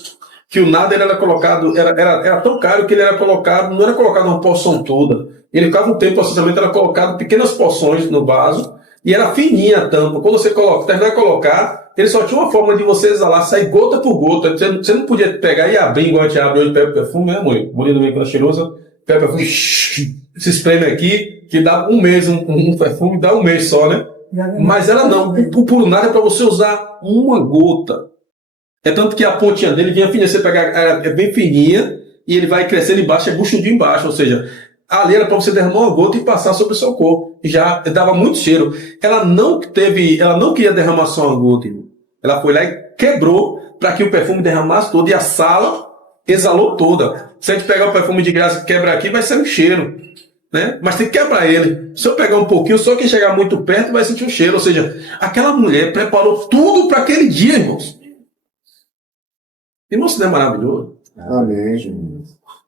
Que o nardo era colocado, era tão caro que ele era colocado, não era colocado uma porção toda. Ele ficava um tempo, processamento era colocado pequenas porções no vaso e era fininha a tampa. Quando você terminar de colocar, ele só tinha uma forma de você exalar, sair gota por gota. Você não podia pegar e abrir igual a gente abre hoje, pega o perfume, né, mãe? Bonito também, quando é cheirosa, pega o perfume, se espreme aqui, que dá um mês, um perfume, dá um mês só, né? Mas ela não, o puro nardo é para você usar uma gota. É tanto que a pontinha dele vinha fininha, você pegar, é bem fininha, e ele vai crescendo embaixo, é buchudinho embaixo, ou seja, ali era para você derramar uma gota e passar sobre o seu corpo. Já dava muito cheiro. Ela não queria derramar só uma gota, irmão. Ela foi lá e quebrou para que o perfume derramasse todo, e a sala exalou toda. Se a gente pegar o perfume de graça e quebrar aqui, vai ser um cheiro, né? Mas tem que quebrar ele. Se eu pegar um pouquinho, só quem chegar muito perto vai sentir um cheiro. Ou seja, aquela mulher preparou tudo para aquele dia, irmãos. Irmão, isso não é maravilhoso? Amém.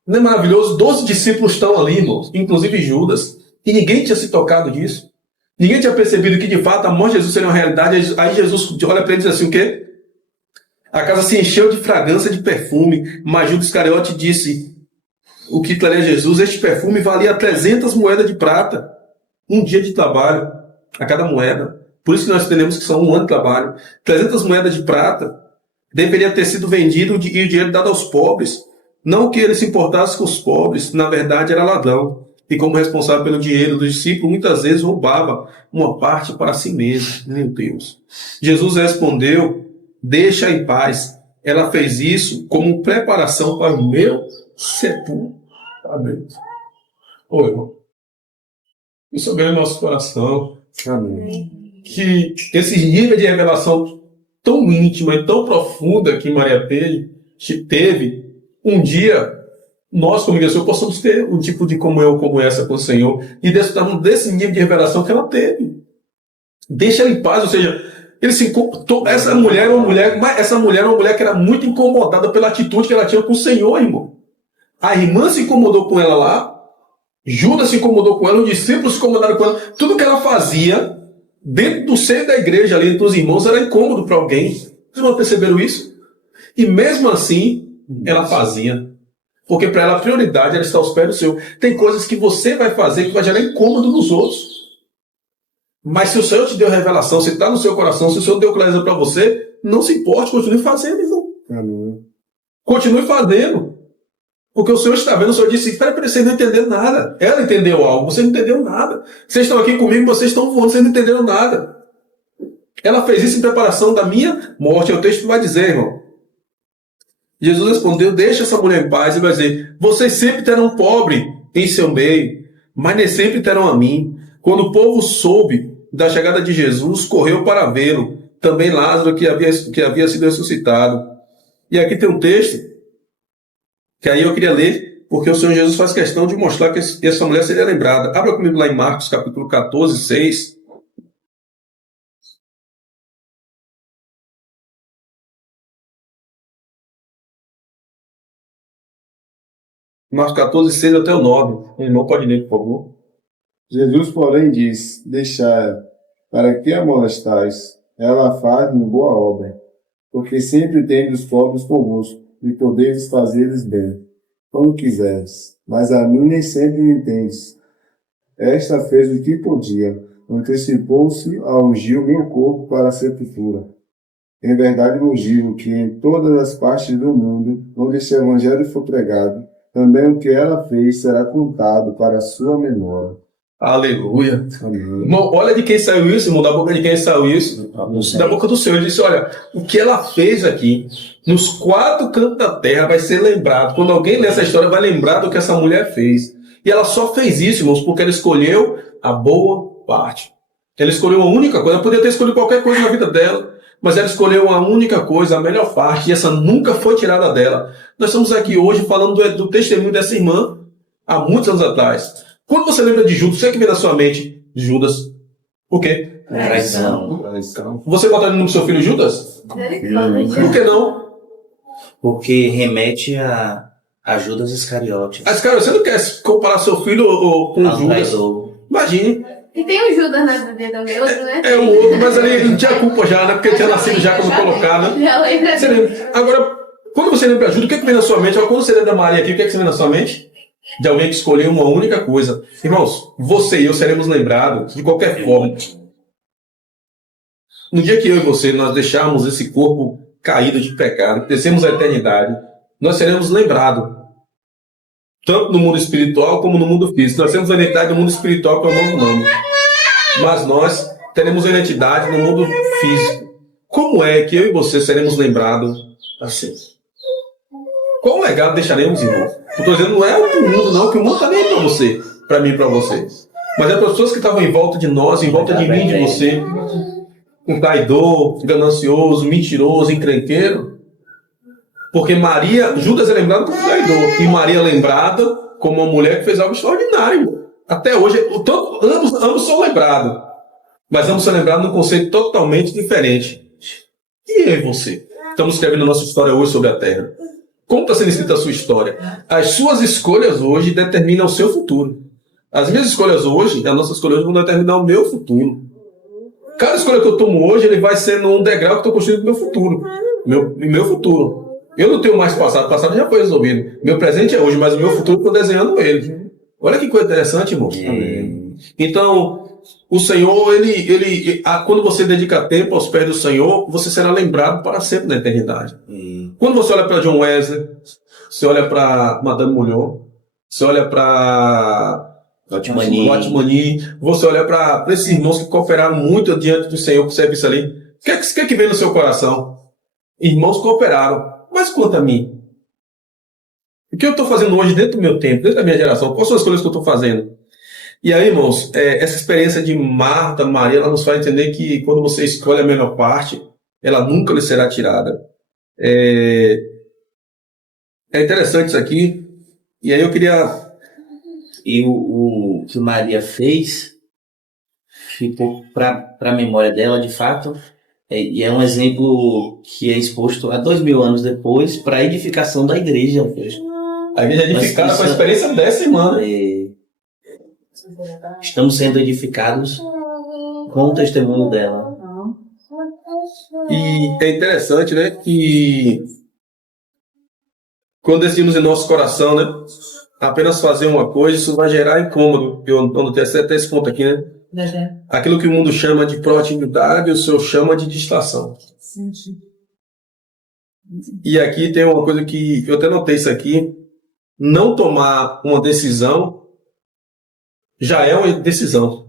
Não é maravilhoso? 12 discípulos estão ali, irmãos, inclusive Judas, e ninguém tinha se tocado disso. Ninguém tinha percebido que, de fato, a morte de Jesus seria uma realidade. Aí Jesus olha para ele e diz assim, o quê? A casa se encheu de fragrância de perfume, mas Judas Iscariote disse, o que traria Jesus, este perfume valia 300 moedas de prata, um dia de trabalho a cada moeda. Por isso que nós entendemos que são um ano de trabalho. 300 moedas de prata deveria ter sido vendido e o dinheiro dado aos pobres. Não que ele se importasse com os pobres, na verdade era ladrão. E como responsável pelo dinheiro dos discípulos, muitas vezes roubava uma parte para si mesmo. Meu Deus. Jesus respondeu, deixa em paz. Ela fez isso como preparação para o meu sepulcro. Amém. Ô, irmão. Isso ganha no nosso coração. Amém. Que esse nível de revelação tão íntima e tão profunda que Maria teve, um dia nós, como igreja, possamos ter um tipo de comunhão como essa com o Senhor e desfrutarmos desse nível de revelação que ela teve. Deixa ela em paz, ou seja, essa mulher é uma mulher que era muito incomodada pela atitude que ela tinha com o Senhor, irmão. A irmã se incomodou com ela lá, Judas se incomodou com ela, os discípulos se incomodaram com ela. Tudo que ela fazia dentro do seio da igreja, ali entre os irmãos, era incômodo para alguém. Vocês não perceberam isso? E mesmo assim, ela fazia. Porque para ela a prioridade era estar aos pés do Senhor. Tem coisas que você vai fazer que vai gerar incômodo nos outros. Mas se o Senhor te deu revelação, se está no seu coração, se o Senhor deu clareza para você, não se importe, continue fazendo, irmão. Amém. Continue fazendo. Porque o Senhor está vendo, o Senhor disse, espera para vocês não entenderam nada. Ela entendeu algo, vocês não entenderam nada. Vocês estão aqui comigo, vocês estão voando, vocês não entenderam nada. Ela fez isso em preparação da minha morte. É o texto que vai dizer, irmão. Jesus respondeu, deixa essa mulher em paz, e vai dizer, vocês sempre terão um pobre em seu meio, mas nem sempre terão a mim. Quando o povo soube da chegada de Jesus, correu para vê-lo, também Lázaro que havia sido ressuscitado. E aqui tem um texto, que aí eu queria ler, porque o Senhor Jesus faz questão de mostrar que essa mulher seria lembrada. Abra comigo lá em Marcos, capítulo 14, 6. Marcos 14, 6 até o 9. O irmão pode ler, por favor. Jesus, porém, disse, deixai, para que a molestais? Ela faz uma boa obra, porque sempre tendes os pobres convosco, e podeis fazer-lhes bem, como quiseres. Mas a mim nem sempre me entendes. Esta fez o que podia, antecipou-se a ungir o meu corpo para a sepultura. Em verdade vos digo que em todas as partes do mundo, onde esse evangelho for pregado, também o que ela fez será contado para a sua memória. Aleluia. Amém. Irmão, olha de quem saiu isso, irmão, da boca de quem saiu isso? Da boca do Senhor. Ele disse, olha, o que ela fez aqui, nos 4 cantos da terra, vai ser lembrado. Quando alguém lê essa história, vai lembrar do que essa mulher fez. E ela só fez isso, irmãos, porque ela escolheu a boa parte. Ela escolheu a única coisa. Ela podia ter escolhido qualquer coisa na vida dela, mas ela escolheu a única coisa, a melhor parte, e essa nunca foi tirada dela. Nós estamos aqui hoje falando do testemunho dessa irmã, há muitos anos atrás. Quando você lembra de Judas, o que é que vem na sua mente? Judas. O quê? Traição. Você bota no nome do seu filho Judas? Por que não? Porque remete a Judas Iscariotes. Mas, cara, você não quer comparar seu filho com Ao Judas? traidor. Imagine. E tem o Judas na Bíblia também, outro, né? É o outro, mas ali ele não tinha culpa já, né? Porque ele tinha nascido já como colocar, né? Já lembra Você lembra? Agora, quando você lembra de Judas, o que é que vem na sua mente? Agora, quando você lembra da Maria aqui, o que é que vem na sua mente? De alguém que escolheu uma única coisa. Irmãos, você e eu seremos lembrados de qualquer forma. No dia que eu e você nós deixarmos esse corpo caído de pecado, descemos a eternidade, nós seremos lembrados. Tanto no mundo espiritual como no mundo físico. Nós temos a identidade no mundo espiritual, que é o novo nome. Mas nós teremos a identidade no mundo físico. Como é que eu e você seremos lembrados assim? Qual legado deixaremos, irmão? Eu estou dizendo, não é o mundo, não, que o mundo está nem para você, para mim e para você. Mas é para as pessoas que estavam em volta de nós, em volta de mim, de você. Um traidor, ganancioso, mentiroso, encrenqueiro. Porque Judas é lembrado como traidor. E Maria é lembrada como uma mulher que fez algo extraordinário. Até hoje, ambos são lembrados. Mas ambos são lembrados num conceito totalmente diferente. E eu e você? Estamos escrevendo a nossa história hoje sobre a Terra. Como está sendo escrita a sua história? As suas escolhas hoje determinam o seu futuro. As minhas escolhas hoje, as nossas escolhas vão determinar o meu futuro. Cada escolha que eu tomo hoje, ele vai ser num degrau que eu estou construindo o meu futuro. Meu futuro. Eu não tenho mais passado. O passado já foi resolvido. Meu presente é hoje, mas o meu futuro eu estou desenhando ele. Olha que coisa interessante, irmão. Então, o Senhor, quando você dedica tempo aos pés do Senhor, você será lembrado para sempre na eternidade. Quando você olha para John Wesley, você olha para Madame Mulher, você olha para Watmani, você olha para esses irmãos que cooperaram muito diante do Senhor com o serviço ali. O que é que vem no seu coração? Irmãos cooperaram. Mas quanto a mim? O que eu estou fazendo hoje dentro do meu tempo, dentro da minha geração? Quais são as coisas que eu estou fazendo? E aí, irmãos, essa experiência de Marta, Maria, ela nos faz entender que quando você escolhe a melhor parte, ela nunca lhe será tirada. É interessante isso aqui. E aí eu queria... E o que Maria fez ficou para a memória dela, de fato, e é um exemplo que é exposto há 2000 anos depois para a edificação da igreja. A igreja é edificada com a experiência dessa irmã. Estamos sendo edificados com o testemunho dela. E é interessante, né, que quando decidimos em nosso coração, né, apenas fazer uma coisa, isso vai gerar incômodo. Eu anotei até esse ponto aqui, né? Aquilo que o mundo chama de proatividade, o Senhor chama de distração. E aqui tem uma coisa que eu até notei isso aqui: não tomar uma decisão já é uma decisão.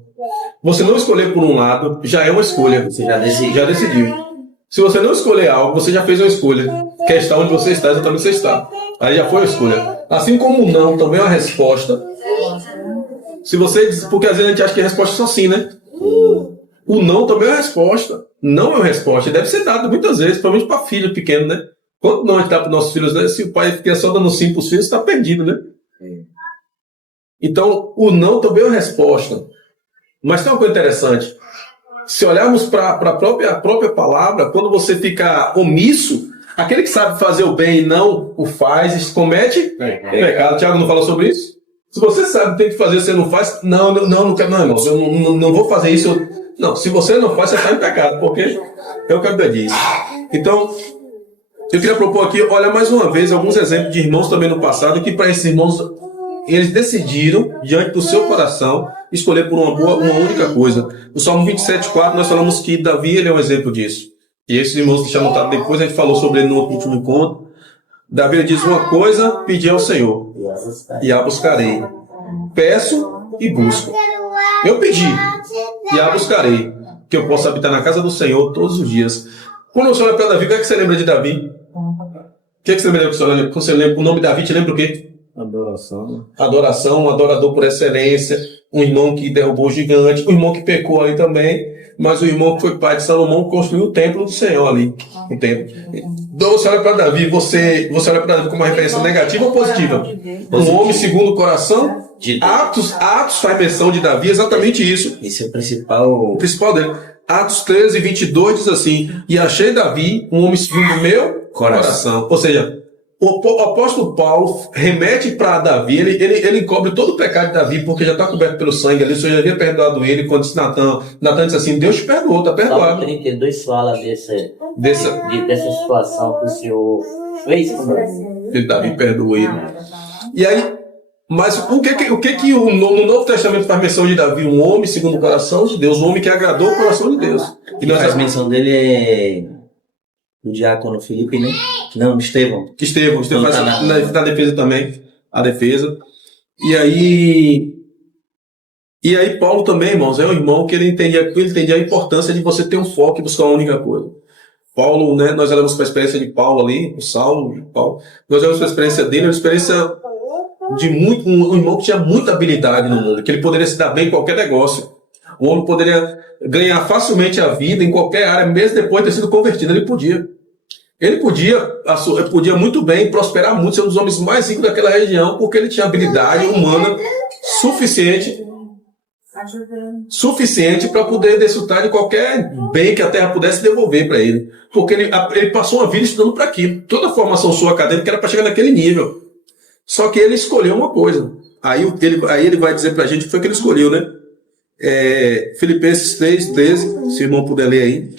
Você não escolher por um lado já é uma escolha. Você já decidiu. Se você não escolher algo, você já fez uma escolha. Quer estar onde você está, exatamente onde você está. Aí já foi uma escolha. Assim como o não também é uma resposta. Se você diz, porque às vezes a gente acha que a resposta é só sim, né? O não também é uma resposta. Não é uma resposta. Deve ser dado muitas vezes, principalmente para filho pequeno, né? Quando não a gente dá para os nossos filhos, né? Se o pai fica só dando sim para os filhos, está perdido, né? Então, o não também é uma resposta. Mas tem uma coisa interessante. Se olharmos para a própria palavra, quando você fica omisso, aquele que sabe fazer o bem e não o faz, comete pecado. Tiago não falou sobre isso? Se você sabe que tem que fazer, você não faz, não quero, não, irmão, eu não vou fazer isso. Não, se você não faz, você está em pecado, porque é o que a Bíblia diz. Então, eu queria propor aqui, olha mais uma vez, alguns exemplos de irmãos também no passado, que para esses irmãos, eles decidiram, diante do seu coração, escolher por uma única coisa. No Salmo 27,4, nós falamos que Davi, ele é um exemplo disso. E esses irmãos que tinham notado depois, a gente falou sobre ele no último encontro. Davi, ele diz uma coisa, pedi ao Senhor, e a buscarei. Peço e busco. Eu pedi, e a buscarei, que eu possa habitar na casa do Senhor todos os dias. Quando você olha para Davi, o que é que você lembra de Davi? O que é que você lembra? Quando você lembra o nome de Davi, te lembra o quê? Adoração, um adorador por excelência, um irmão que derrubou o gigante, um irmão que pecou ali também, mas o irmão que foi pai de Salomão construiu o templo do Senhor ali. O templo. Então você olha para Davi, você olha para Davi como uma referência negativa ou positiva? Um homem segundo o coração. Atos faz menção de Davi, exatamente isso. Esse é o principal dele. Atos 13, 22 diz assim: e achei Davi um homem segundo o meu coração. Ou seja, o apóstolo Paulo remete para Davi, ele encobre todo o pecado de Davi, porque já está coberto pelo sangue ali, o Senhor já havia perdoado ele. Quando disse Natan disse assim: Deus te perdoou, está perdoado. Salmo 32 fala dessa situação que o Senhor fez com ele. Davi perdoou ele. E aí, mas o que no Novo Testamento faz menção de Davi? Um homem segundo o coração de Deus, um homem que agradou o coração de Deus. E nós faz menção dele é o diácono Filipe, né? Não, Estevão faz na defesa também, a defesa. E aí Paulo também, irmãos, é um irmão que ele entendia a importância de você ter um foco e buscar uma única coisa. Paulo, né, nós olhamos para a experiência de Paulo ali, o Saulo, de Paulo, nós olhamos para a experiência dele, uma experiência de um irmão que tinha muita habilidade no mundo, que ele poderia se dar bem em qualquer negócio. O homem poderia ganhar facilmente a vida em qualquer área, mesmo depois de ter sido convertido. Ele podia muito bem prosperar muito, ser um dos homens mais ricos daquela região, porque ele tinha habilidade humana suficiente para poder desfrutar de qualquer bem que a terra pudesse devolver para ele. Porque ele passou uma vida estudando para aquilo. Toda a formação sua acadêmica era para chegar naquele nível. Só que ele escolheu uma coisa. Aí ele vai dizer para a gente o que foi que ele escolheu, né? Filipenses 3:13, se o irmão puder ler aí.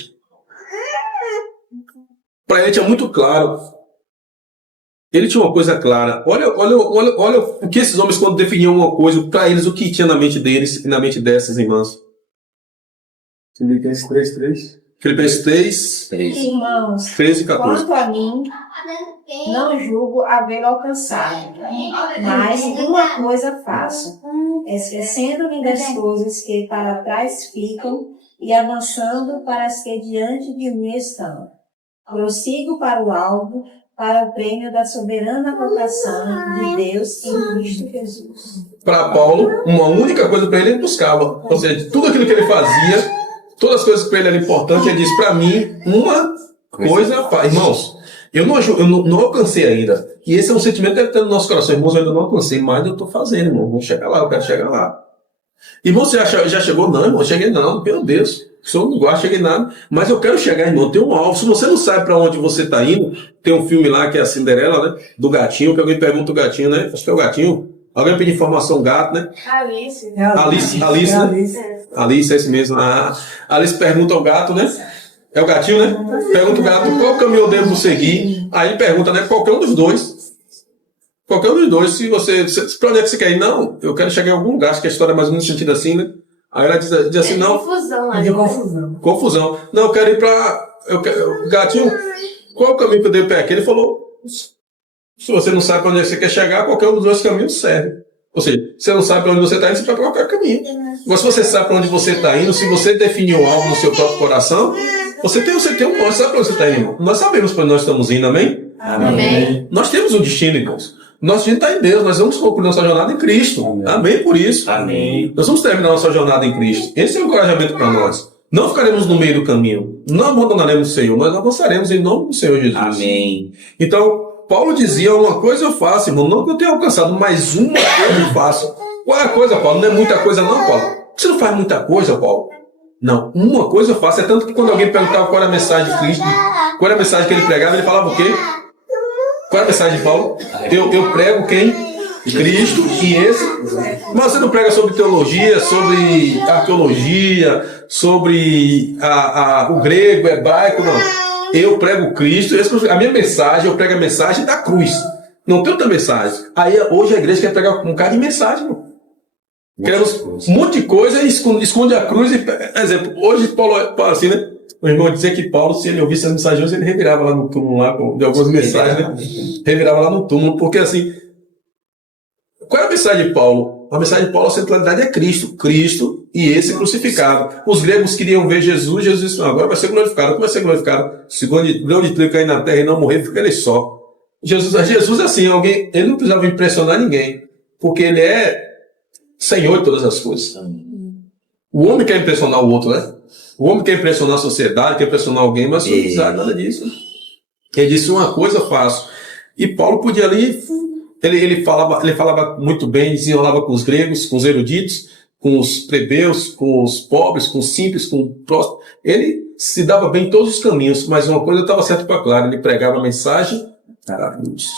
Para ele tinha muito claro. Ele tinha uma coisa clara. Olha o que esses homens, quando definiam uma coisa, para eles, o que tinha na mente deles e na mente dessas irmãs. Filipenses 3:3. Filipenses 3, Irmãos, 13 e 14. quanto a mim, não julgo haver alcançado, mas uma coisa faço, esquecendo-me das coisas que para trás ficam e avançando para as que diante de mim estão. Prossigo para o alvo, para o prêmio da soberana vocação de Deus em Cristo Jesus. Para Paulo, uma única coisa para ele buscava. Ou seja, tudo aquilo que ele fazia, todas as coisas que para ele eram importantes, ele disse: para mim, uma coisa faz. Irmãos, eu não alcancei ainda. E esse é um sentimento que deve ter no nosso coração. Irmãos, eu ainda não alcancei, mas eu estou fazendo, irmão. Vou chegar lá, eu quero chegar lá. Irmão, você já chegou? Não, irmão, cheguei não, meu Deus. Eu não gosto, cheguei nada, mas eu quero chegar, irmão. Tem um alvo. Se você não sabe para onde você está indo, tem um filme lá que é a Cinderela, né? Do gatinho, que alguém pergunta o gatinho, né? Acho que é o gatinho. Alguém pede informação, gato, né? Alice. Alice, né? Alice, é esse mesmo. Alice pergunta ao gato, né? É o gatinho, né? Pergunta o gato qual caminho eu devo seguir. Aí ele pergunta, né? Qualquer um dos dois. Qualquer um dos dois. Se pra onde é que você quer ir? Não, eu quero chegar em algum lugar. Acho que a história é mais ou menos no sentido assim, né? Aí ela diz assim, não. Confusão ali. Confusão. Não, eu quero ir pra. Gatinho, qual o caminho que eu devo pegar aqui? Ele falou: se você não sabe para onde é que você quer chegar, qualquer um dos dois caminhos serve. Ou seja, se você não sabe para onde você está indo, você vai para qualquer caminho. Mas se você sabe para onde você está indo, se você definiu algo no seu próprio coração, você tem um norte, sabe para onde você está indo, irmão? Nós sabemos para onde nós estamos indo, amém? Amém. Nós temos um destino, irmãos. Nosso destino está em Deus, nós vamos concluir nossa jornada em Cristo. Amém por isso. Amém. Nós vamos terminar nossa jornada em Cristo. Esse é o encorajamento para nós. Não ficaremos no meio do caminho. Não abandonaremos o Senhor. Nós avançaremos em nome do Senhor Jesus. Amém. Então, Paulo dizia: uma coisa eu faço, irmão. Não que eu tenha alcançado, mas uma coisa eu faço. Qual é a coisa, Paulo? Não é muita coisa não, Paulo. Você não faz muita coisa, Paulo? Não. Uma coisa eu faço. É tanto que quando alguém perguntava qual era a mensagem de Cristo, qual era a mensagem que ele pregava, ele falava o quê? Qual é a mensagem de Paulo? Eu prego quem? Cristo e esse. Mas você não prega sobre teologia, sobre arqueologia, sobre o grego, hebraico, não. Eu prego Cristo. A minha mensagem, eu prego a mensagem da cruz. Não tem outra mensagem. Aí hoje a igreja quer pregar um bocado de mensagem, irmão. Queremos um monte de coisa e esconde a cruz. Exemplo, hoje Paulo assim, né? O irmão dizia que Paulo, se ele ouvisse as mensagens, ele revirava lá no túmulo, lá, de algumas mensagens, né? Revirava lá no túmulo, porque assim. Qual é a mensagem de Paulo? A mensagem de Paulo, a centralidade é Cristo. Cristo e esse crucificado. Os gregos queriam ver Jesus. Jesus disse: agora vai ser glorificado. Como vai ser glorificado? Segundo o grão de trigo cair na terra e não morrer, fica ele só. Jesus assim, ele não precisava impressionar ninguém, porque ele é Senhor de todas as coisas. O homem quer impressionar o outro, né? O homem quer impressionar a sociedade, quer impressionar alguém, mas não precisa nada disso. Ele disse: uma coisa eu faço. E Paulo podia ali, ele falava muito bem, desenrolava com os gregos, com os eruditos, com os plebeus, com os pobres, com os simples, com o próximo. Ele se dava bem em todos os caminhos, mas uma coisa estava certa para claro: ele pregava a mensagem da cruz.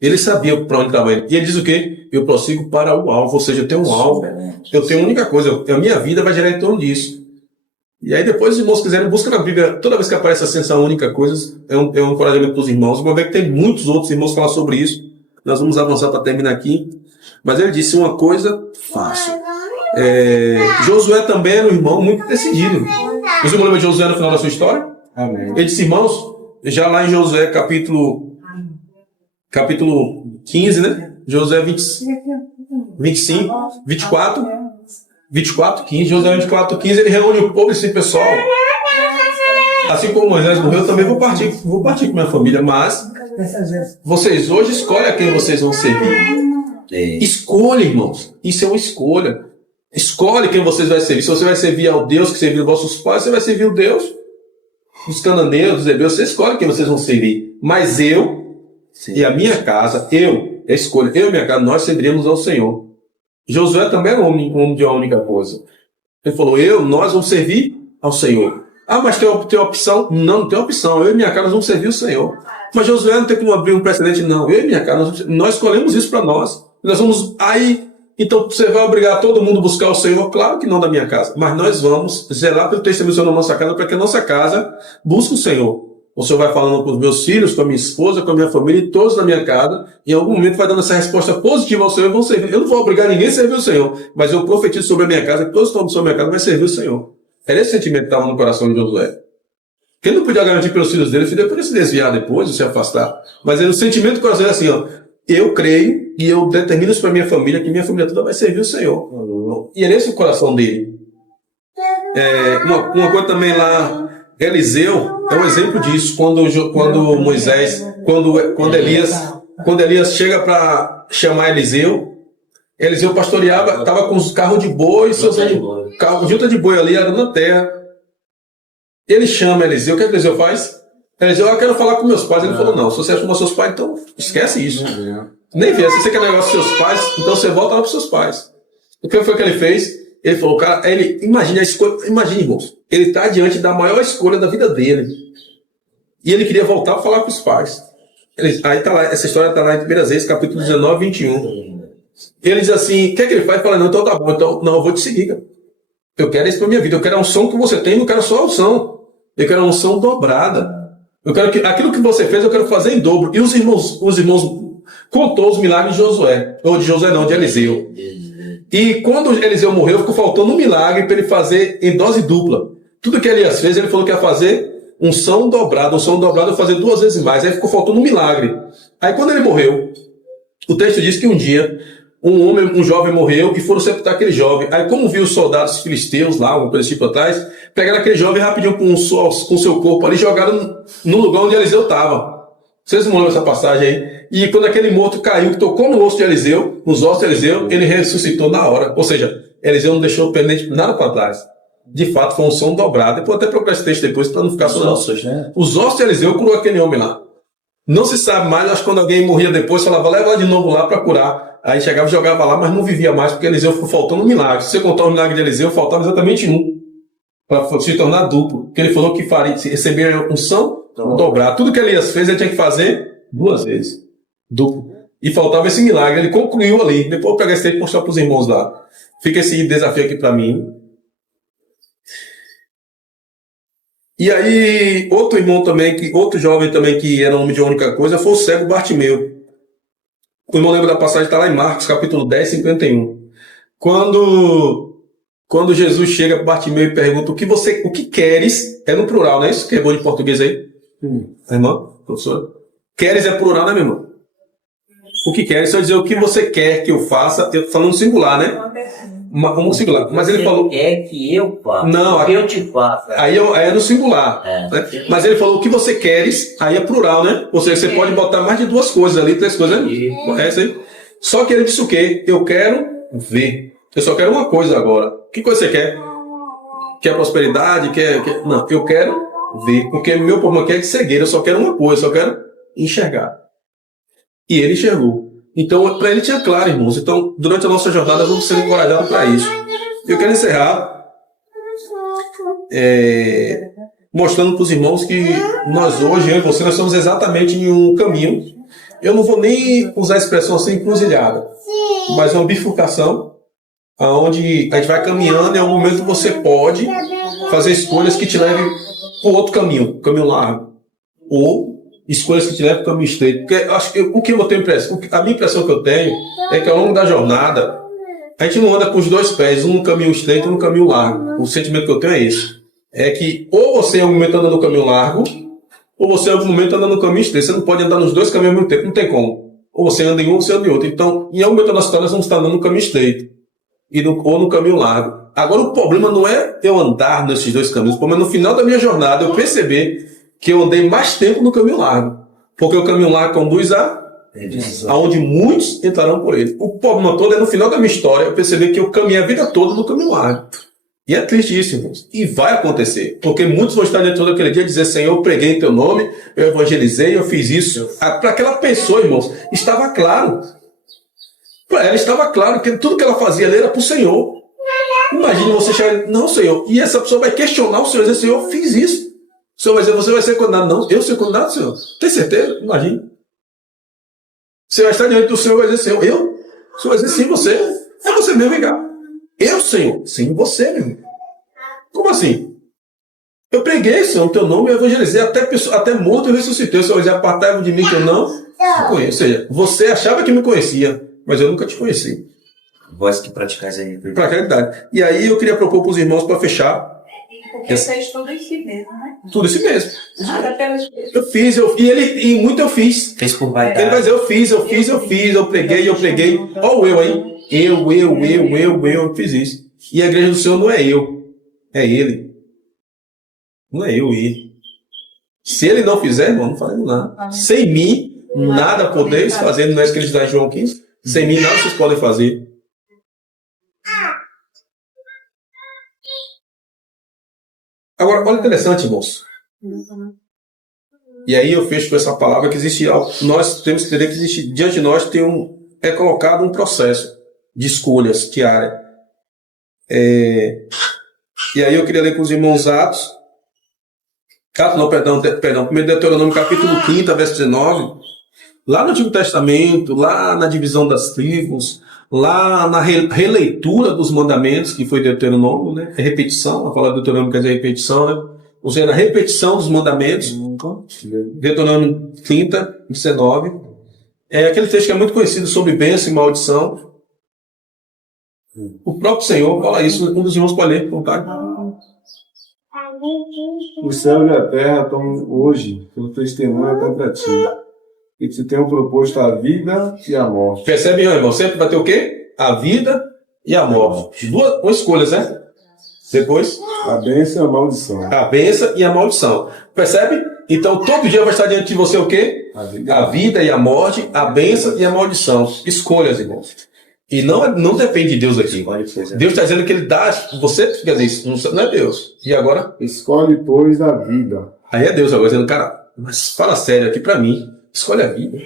Ele sabia para onde estava indo. E ele diz o quê? Eu prossigo para o alvo, ou seja, eu tenho um alvo, eu tenho uma única coisa, a minha vida vai gerar em torno disso. E aí depois os irmãos quiserem, busca na Bíblia, toda vez que aparece assim, essa única coisa, é um encorajamento para os irmãos. Vamos ver que tem muitos outros irmãos que falam sobre isso. Nós vamos avançar para terminar aqui. Mas ele disse: uma coisa fácil. Josué também era um irmão muito decidido. Você lembra de Josué no final da sua história? Amém. Ele disse: irmãos, já lá em Josué capítulo 15, né? Josué 25, 24, 15. Josué 24, 15, ele reúne o povo e disse: pessoal, assim como Moisés morreu, eu também vou partir com minha família, mas vocês hoje escolhem a quem vocês vão servir. Escolha, irmãos. Isso é uma escolha. Escolhe quem vocês vão servir. Se você vai servir ao Deus que serviu vossos pais, você vai servir o Deus dos cananeus, dos hebreus. Você escolhe quem vocês vão servir. Mas eu e a minha casa, eu e minha casa, nós serviremos ao Senhor. Josué também era um homem de uma única coisa. Ele falou: nós vamos servir ao Senhor. Ah, mas tem opção? Não tem opção. Eu e minha casa nós vamos servir o Senhor. Mas Josué não tem como abrir um precedente, não. Eu e minha casa, nós escolhemos isso para nós. Nós vamos aí. Então você vai obrigar todo mundo a buscar o Senhor? Claro que não da minha casa. Mas nós vamos zelar pelo testemunho do Senhor na nossa casa, para que a nossa casa busque o Senhor. O Senhor vai falando com os meus filhos, com a minha esposa, com a minha família e todos na minha casa. E em algum momento vai dando essa resposta positiva ao Senhor e vão servir. Eu não vou obrigar ninguém a servir o Senhor, mas eu profetizo sobre a minha casa que todos que estão sobre a minha casa vão servir o Senhor. Era esse sentimento que estava no coração de Josué. Que ele não podia garantir pelos filhos dele, o filho dele podia se desviar depois, ou se afastar. Mas o sentimento do coração é assim, ó, eu creio e eu determino isso para minha família, que minha família toda vai servir o Senhor. E é esse o coração dele. Uma coisa também lá, Eliseu é um exemplo disso. Quando Moisés, quando Elias chega para chamar Eliseu pastoreava, estava com os carros de boi, junta de boi ali, era na terra. Ele chama Eliseu, o que Eliseu faz? Eliseu, eu quero falar com meus pais. Ele falou, não, se você chamou seus pais, então esquece isso. Nem vê, se você quer negócio com seus pais, então você volta lá para seus pais. O que foi que ele fez? Ele falou, cara, imagine a escolha, imagine, irmãos, ele está diante da maior escolha da vida dele. E ele queria voltar para falar com os pais. Aí tá lá, essa história está lá em 1 Reis, capítulo 19, 21. Ele diz assim, o que é que ele faz? Ele fala, não, então tá bom, então, não, eu vou te seguir, cara. Eu quero isso para minha vida, eu quero a unção que você tem, não quero só a unção. Eu quero a unção dobrada. Eu quero que aquilo que você fez, eu quero fazer em dobro. E os irmãos contou os milagres de Josué. Ou de Josué não, de Eliseu. E quando Eliseu morreu, ficou faltando um milagre para ele fazer em dose dupla. Tudo que Elias fez, ele falou que ia fazer unção dobrada eu fazer 2 vezes mais. Aí ficou faltando um milagre. Aí quando ele morreu, o texto diz que um dia um jovem morreu e foram sepultar aquele jovem. Aí como viu os soldados filisteus lá, um princípio atrás, pegaram aquele jovem rapidinho com o seu corpo ali, jogaram no lugar onde Eliseu estava. Vocês não lembram essa passagem aí? E quando aquele morto caiu, que tocou no osso de Eliseu, nos ossos de Eliseu, ele ressuscitou na hora. Ou seja, Eliseu não deixou pendente nada para trás. De fato, foi um som dobrado. Depois até procurar esse texto depois para não ficar só. Os ossos de Eliseu curou aquele homem lá. Não se sabe mais, acho que quando alguém morria depois, falava, leva lá de novo lá para curar. Aí chegava e jogava lá, mas não vivia mais, porque Eliseu ficou faltando um milagre. Se você contar o milagre de Eliseu, faltava exatamente um, para se tornar duplo. Porque ele falou que receber a unção, dobrar. Tudo que Elias fez, ele tinha que fazer 2 vezes. Duplo. E faltava esse milagre, ele concluiu ali. Depois eu vou pegar esse tempo e mostrar para os irmãos lá. Fica esse desafio aqui para mim. E aí, outro jovem também que era homem de única coisa, foi o cego Bartimeu. O irmão lembra da passagem, está lá em Marcos, capítulo 10, 51. Quando Jesus chega para Bartimeu e pergunta o que queres, é no plural, não é isso? Que é bom de português aí? Irmão, professor? Queres é plural, né, meu irmão? O que queres, se eu dizer o que você quer que eu faça, eu falando singular, né? Um singular. Mas ele falou. Quer que eu faça? Não, o que eu te faço. Aí é no singular. Né? Mas ele falou o que você queres, aí é plural, né? Ou seja, você pode botar mais de 2 coisas ali, 3 coisas ali. É isso aí. Só que ele disse o quê? Eu quero ver. Eu só quero uma coisa agora. Que coisa você quer? Quer prosperidade? Não, eu quero ver. Porque meu problema aqui é de cegueira. Eu só quero uma coisa, eu só quero enxergar. E ele enxergou. Então, para ele tinha claro, irmãos. Então, durante a nossa jornada, vamos ser encorajados para isso. Eu quero encerrar mostrando para os irmãos que nós hoje, eu e você, nós estamos exatamente em um caminho. Eu não vou nem usar a expressão assim, encruzilhada, mas uma bifurcação, onde a gente vai caminhando e em algum momento você pode fazer escolhas que te levem para outro caminho largo. Ou escolhas que te levam para o caminho estreito. Porque a minha impressão que eu tenho é que ao longo da jornada, a gente não anda com os 2 pés, um no caminho estreito e um no caminho largo. O sentimento que eu tenho é esse. É que ou você em algum momento anda no caminho largo, ou você em algum momento anda no caminho estreito. Você não pode andar nos 2 caminhos ao mesmo tempo, não tem como. Ou você anda em um ou você anda em outro. Então, em algum momento da nossa história, nós vamos estar andando no caminho estreito ou no caminho largo. Agora, o problema não é eu andar nesses 2 caminhos. O problema é no final da minha jornada eu perceber que eu andei mais tempo no caminho largo. Porque o caminho largo conduz aonde muitos entrarão por ele. O problema todo é no final da minha história eu perceber que eu caminhei a vida toda no caminho largo. E é triste isso, irmãos. E vai acontecer. Porque muitos vão estar dentro daquele dia e dizer, Senhor, eu preguei em teu nome, eu evangelizei, eu fiz isso. Para aquela pessoa, irmãos, estava claro. Para ela estava claro que tudo que ela fazia ali era para o Senhor. Imagine você chegar, não, Senhor. E essa pessoa vai questionar o Senhor e dizer, Senhor, eu fiz isso. O Senhor vai dizer, você vai ser condenado. Não, eu ser condenado, Senhor. Tem certeza? Imagine. Você vai estar diante do Senhor e vai dizer, Senhor, eu? O Senhor vai dizer, sim, você. É você mesmo, vem cá. Eu, Senhor? Sim, você mesmo. Como assim? Eu preguei, Senhor, o teu nome, eu evangelizei, até morto eu ressuscitei. O Senhor vai dizer, apartai-vos de mim que eu não conheço. Ou seja, você achava que me conhecia, mas eu nunca te conheci. Vós que praticais aí. Para a realidade. E aí eu queria propor para os irmãos, para fechar, Porque fez tudo em si mesmo, né? Tudo isso mesmo. Nada pelo Espírito. Eu fiz, e muito eu fiz. Fez por Ele vai vaidade. dizer, eu fiz, eu preguei. Olha o eu aí. Eu fiz isso. E a igreja do Senhor não é eu, é Ele. Não é eu e Ele. Se Ele não fizer, irmão, não fazemos nada. Sem mim, nada podeis fazer. Não é isso que ele diz lá em João 15? Sem mim, nada vocês podem fazer. Agora, olha interessante, irmãos. E aí eu fecho com essa palavra que existe algo. Nós temos que entender que existe, diante de nós é colocado um processo de escolhas diárias. E aí eu queria ler com os irmãos Atos. Perdão, 1 Deuteronômio capítulo 5, verso 19. Lá no Antigo Testamento, lá na divisão das tribos, lá na releitura dos mandamentos, que foi Deuteronômio, né? É repetição, a palavra Deuteronômio quer dizer repetição, né? Ou seja, a repetição dos mandamentos, Deuteronômio 30, 19. É aquele texto que é muito conhecido sobre bênção e maldição. O próprio Senhor fala isso, um dos irmãos pode ler, por vontade. O céu e a terra estão hoje por testemunha contra ti, e te tenho proposto a vida e a morte. Percebe, irmão? Sempre vai ter o quê? A vida e a morte. Duas escolhas, né? Depois, A bênção e a maldição. a bênção e a maldição. Percebe? Então, todo dia vai estar diante de você o quê? A vida e a morte, a bênção e a maldição. Escolhas, irmãos. E não depende de Deus aqui. Deus está dizendo que Ele dá. Você quer dizer isso, não é Deus. E agora? Escolhe, pois, a vida. Aí é Deus agora dizendo, cara, mas fala sério aqui pra mim. Escolhe a vida.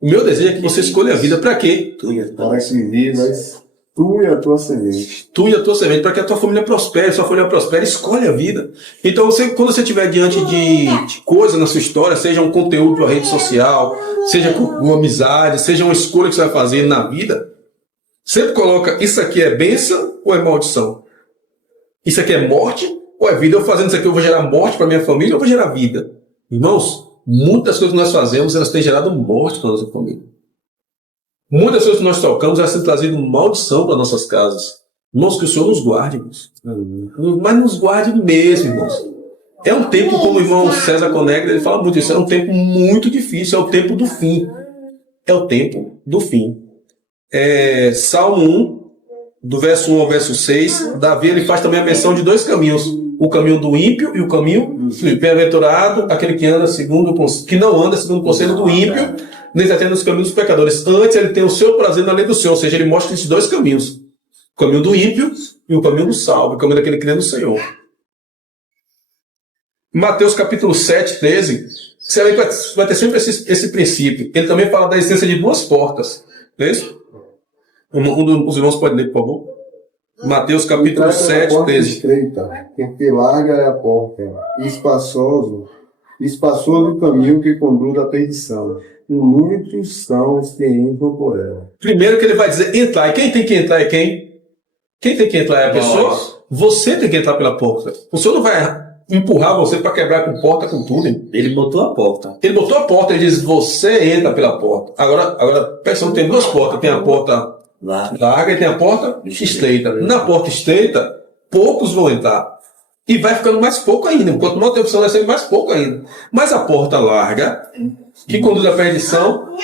O meu desejo é que você escolha a vida. Pra quê? Para que vivas tu e a tua semente. Tu e a tua semente, para que a tua família prospere, sua família prospere, escolhe a vida. Então, quando você estiver diante de coisas na sua história, seja um conteúdo de uma rede social, seja uma amizade, seja uma escolha que você vai fazer na vida, sempre coloca, isso aqui é bênção ou é maldição? Isso aqui é morte ou é vida? Eu fazendo isso aqui, eu vou gerar morte para minha família ou eu vou gerar vida? Irmãos, muitas coisas que nós fazemos, elas têm gerado morte para a nossa família. Muitas coisas que nós tocamos, elas têm trazido maldição para nossas casas. Irmãos, que o Senhor nos guarde, irmãos. Mas nos guarde mesmo, irmãos. É um tempo, como o irmão César Conegre, ele fala muito isso, é um tempo muito difícil, é o tempo do fim. É o tempo do fim. Salmo 1, do verso 1 ao verso 6, Davi ele faz também a menção de dois caminhos. O caminho do ímpio e o caminho do bem-aventurado, aquele que não anda segundo o conselho do ímpio, nem está tendo os caminhos dos pecadores. Antes ele tem o seu prazer na lei do Senhor, ou seja, ele mostra esses dois caminhos. O caminho do ímpio e o caminho do salvo, o caminho daquele que crê no Senhor. Mateus capítulo 7, 13, você vai ter sempre esse princípio. Ele também fala da existência de duas portas. Não é isso? Um dos irmãos pode ler, por favor? Mateus capítulo 7, 13. Estreita, porque larga é a porta, e espaçoso o caminho que conduz à perdição, e muitos são os que entram por ela. Primeiro que ele vai dizer entrar. E quem tem que entrar é quem? Quem tem que entrar é a pessoa? Você tem que entrar pela porta. O Senhor não vai empurrar você para quebrar com porta, com tudo. Hein? Ele botou a porta. Ele botou a porta, ele diz, você entra pela porta. Agora pensa, tem duas portas. Tem a porta larga e tem a porta estreita. Na porta estreita, poucos vão entrar. E vai ficando mais pouco ainda. Quanto mais tempo vai ser mais pouco ainda. Mas a porta larga, que conduz à perdição,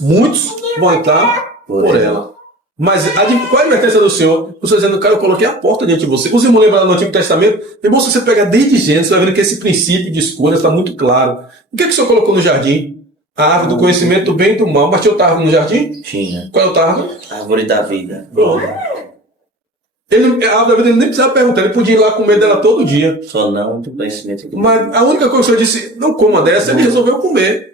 muitos vão entrar por ela. Mas qual é a advertência do Senhor? O Senhor dizendo, cara, eu coloquei a porta diante de você. Os irmãos lembram lá no Antigo Testamento? Irmão, se você pegar desde Gênesis, você vai vendo que esse princípio de escolha está muito claro. O que é que o Senhor colocou no jardim? A árvore do conhecimento do bem e do mal. Mas tinha outra árvore no jardim? Tinha. Qual é outra árvore? A árvore da vida. Pronto. A árvore da vida ele nem precisava perguntar, ele podia ir lá comer dela todo dia. Só não do conhecimento do Mas a única coisa que o Senhor disse, não coma dessa, ele resolveu comer.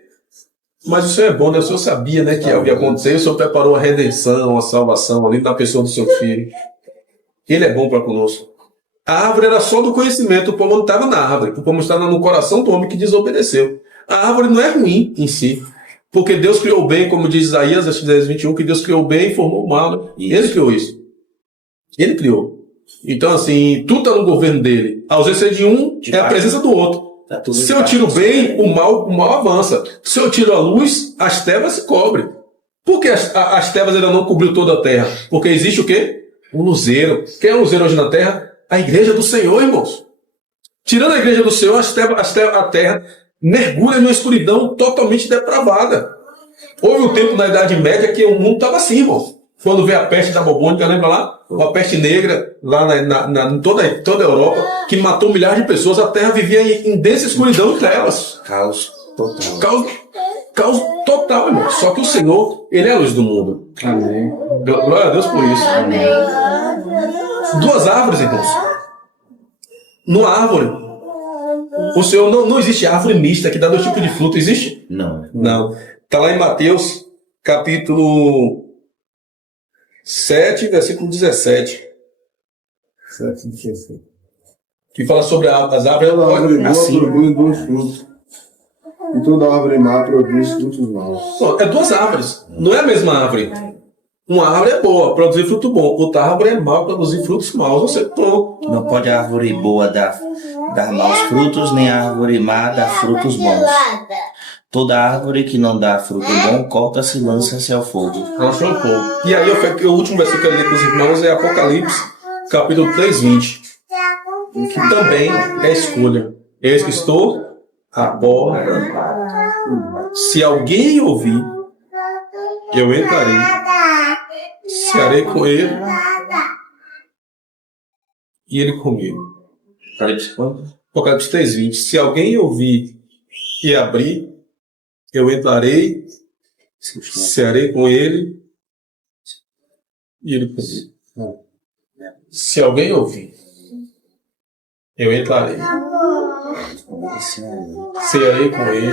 Mas o Senhor é bom, né? O Senhor sabia, né, que ia acontecer, o Senhor preparou a redenção, a salvação ali na pessoa do seu filho. Ele é bom para conosco. A árvore era só do conhecimento, o pomo não estava na árvore, o pomo estava no coração do homem que desobedeceu. A árvore não é ruim em si, porque Deus criou o bem, como diz Isaías 10:21, que Deus criou o bem e formou o mal. Ele criou isso. Ele criou. Então, assim, tudo está no governo dele. A ausência de um é a presença do outro. Se eu tiro o bem, o mal avança. Se eu tiro a luz, as trevas se cobrem. Por que as trevas ainda não cobriu toda a terra? Porque existe o quê? Um luzeiro. Quem é o luzeiro hoje na terra? a igreja do Senhor, irmãos. Tirando a igreja do Senhor, a terra mergulha numa escuridão totalmente depravada. Houve um tempo na Idade Média que o mundo estava assim, irmão. Quando veio a peste da bubônica, lembra lá? A peste negra, lá em toda a Europa, que matou milhares de pessoas. A terra vivia em densa escuridão e trevas. Caos total. Caos total, irmão. Só que o Senhor, Ele é a luz do mundo. Amém. Glória a Deus por isso. Amém. Duas árvores, irmãos. Numa árvore. O Senhor, não existe árvore mista que dá dois tipos de fruto. Existe? Não. Não. Está lá em Mateus, capítulo 7, versículo 17. 7,16. Que fala sobre as árvores. Toda árvore boa Assim. produz bons frutos. E toda árvore má produz frutos maus. É duas árvores. Não é a mesma árvore. Uma árvore é boa, produzir fruto bom. Outra árvore é má, produzir frutos maus. Você pronto. Não pode a árvore boa dar maus frutos, nem a árvore má dar frutos bons. Toda árvore que não dá fruto bom, corta-se e lança-se ao fogo. Lançou um pouco. E aí, o último versículo que eu li com os irmãos é Apocalipse, capítulo 3:20. Que também é escolha. Eis que estou à porta. Se alguém ouvir, eu entrarei. Cearei com ele. E ele comigo. Apocalipse quanto? Apocalipse 3:20. Se alguém ouvir e abrir, eu entrarei, cearei com ele e ele comigo. Se alguém ouvir, eu entrarei, cearei com ele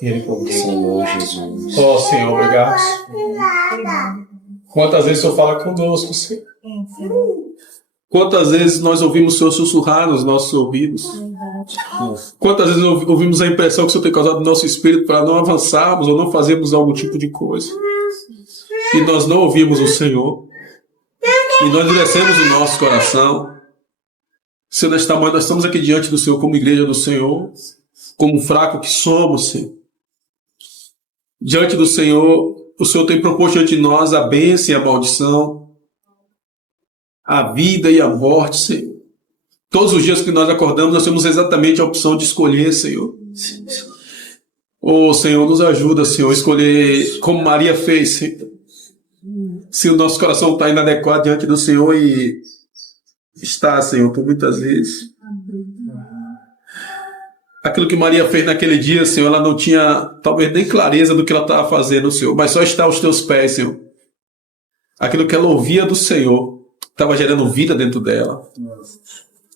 e ele comigo. Senhor Jesus. Ó Senhor, obrigado. Quantas vezes o Senhor fala conosco, Senhor? Quantas vezes nós ouvimos o Senhor sussurrar nos nossos ouvidos? Quantas vezes ouvimos a impressão que o Senhor tem causado no nosso espírito para não avançarmos ou não fazermos algum tipo de coisa? E nós não ouvimos o Senhor. E nós endurecemos o nosso coração. Senhor, nesta manhã nós estamos aqui diante do Senhor como igreja do Senhor, como fraco que somos, Senhor. Diante do Senhor, o Senhor tem proposto diante de nós a bênção e a maldição, a vida e a morte, Senhor. Todos os dias que nós acordamos, nós temos exatamente a opção de escolher, Senhor. Senhor, nos ajuda, Senhor, a escolher como Maria fez, Senhor. Se o nosso coração está inadequado diante do Senhor e está, Senhor, por muitas vezes. Aquilo que Maria fez naquele dia, Senhor, ela não tinha talvez nem clareza do que ela estava fazendo, Senhor, mas só está aos teus pés, Senhor. Aquilo que ela ouvia do Senhor estava gerando vida dentro dela.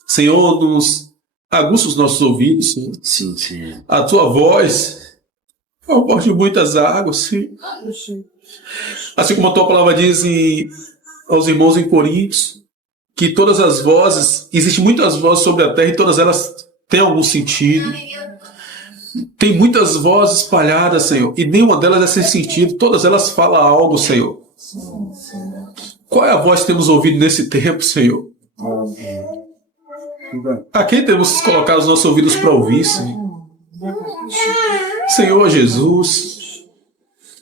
Senhor, nos aguça os nossos ouvidos, Senhor. Sim, Senhor. A tua voz é o porte de muitas águas, Senhor. Assim como a tua palavra diz aos irmãos em Coríntios, que todas as vozes, existem muitas vozes sobre a terra e todas elas têm algum sentido. Tem muitas vozes espalhadas, Senhor, e nenhuma delas é sem sentido, todas elas falam algo, Senhor. Qual é a voz que temos ouvido nesse tempo, Senhor? A quem temos colocado os nossos ouvidos para ouvir, Senhor? Senhor Jesus.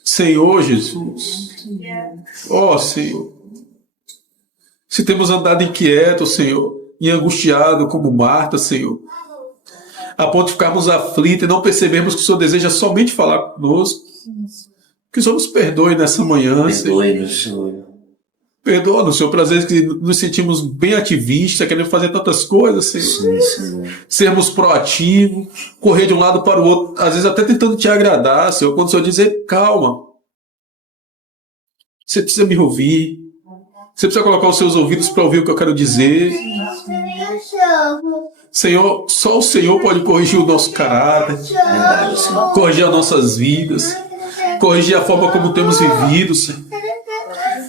Senhor Jesus. Ó Senhor. Se temos andado inquietos, Senhor, e angustiado como Marta, Senhor, a ponto de ficarmos aflitos e não percebermos que o Senhor deseja somente falar conosco, que o Senhor nos perdoe nessa manhã, Senhor. Perdoe-nos, Senhor. Perdoa-nos, Senhor, pelas vezes que nos sentimos bem ativistas, querendo fazer tantas coisas, Senhor. Sim, Senhor. Sermos proativos, correr de um lado para o outro, às vezes até tentando te agradar, Senhor, quando o Senhor dizer, calma. Você precisa me ouvir. Você precisa colocar os seus ouvidos para ouvir o que eu quero dizer. Senhor, só o Senhor pode corrigir o nosso caráter, Verdade, Senhor. corrigir as nossas vidas, corrigir a forma como temos vivido, Senhor.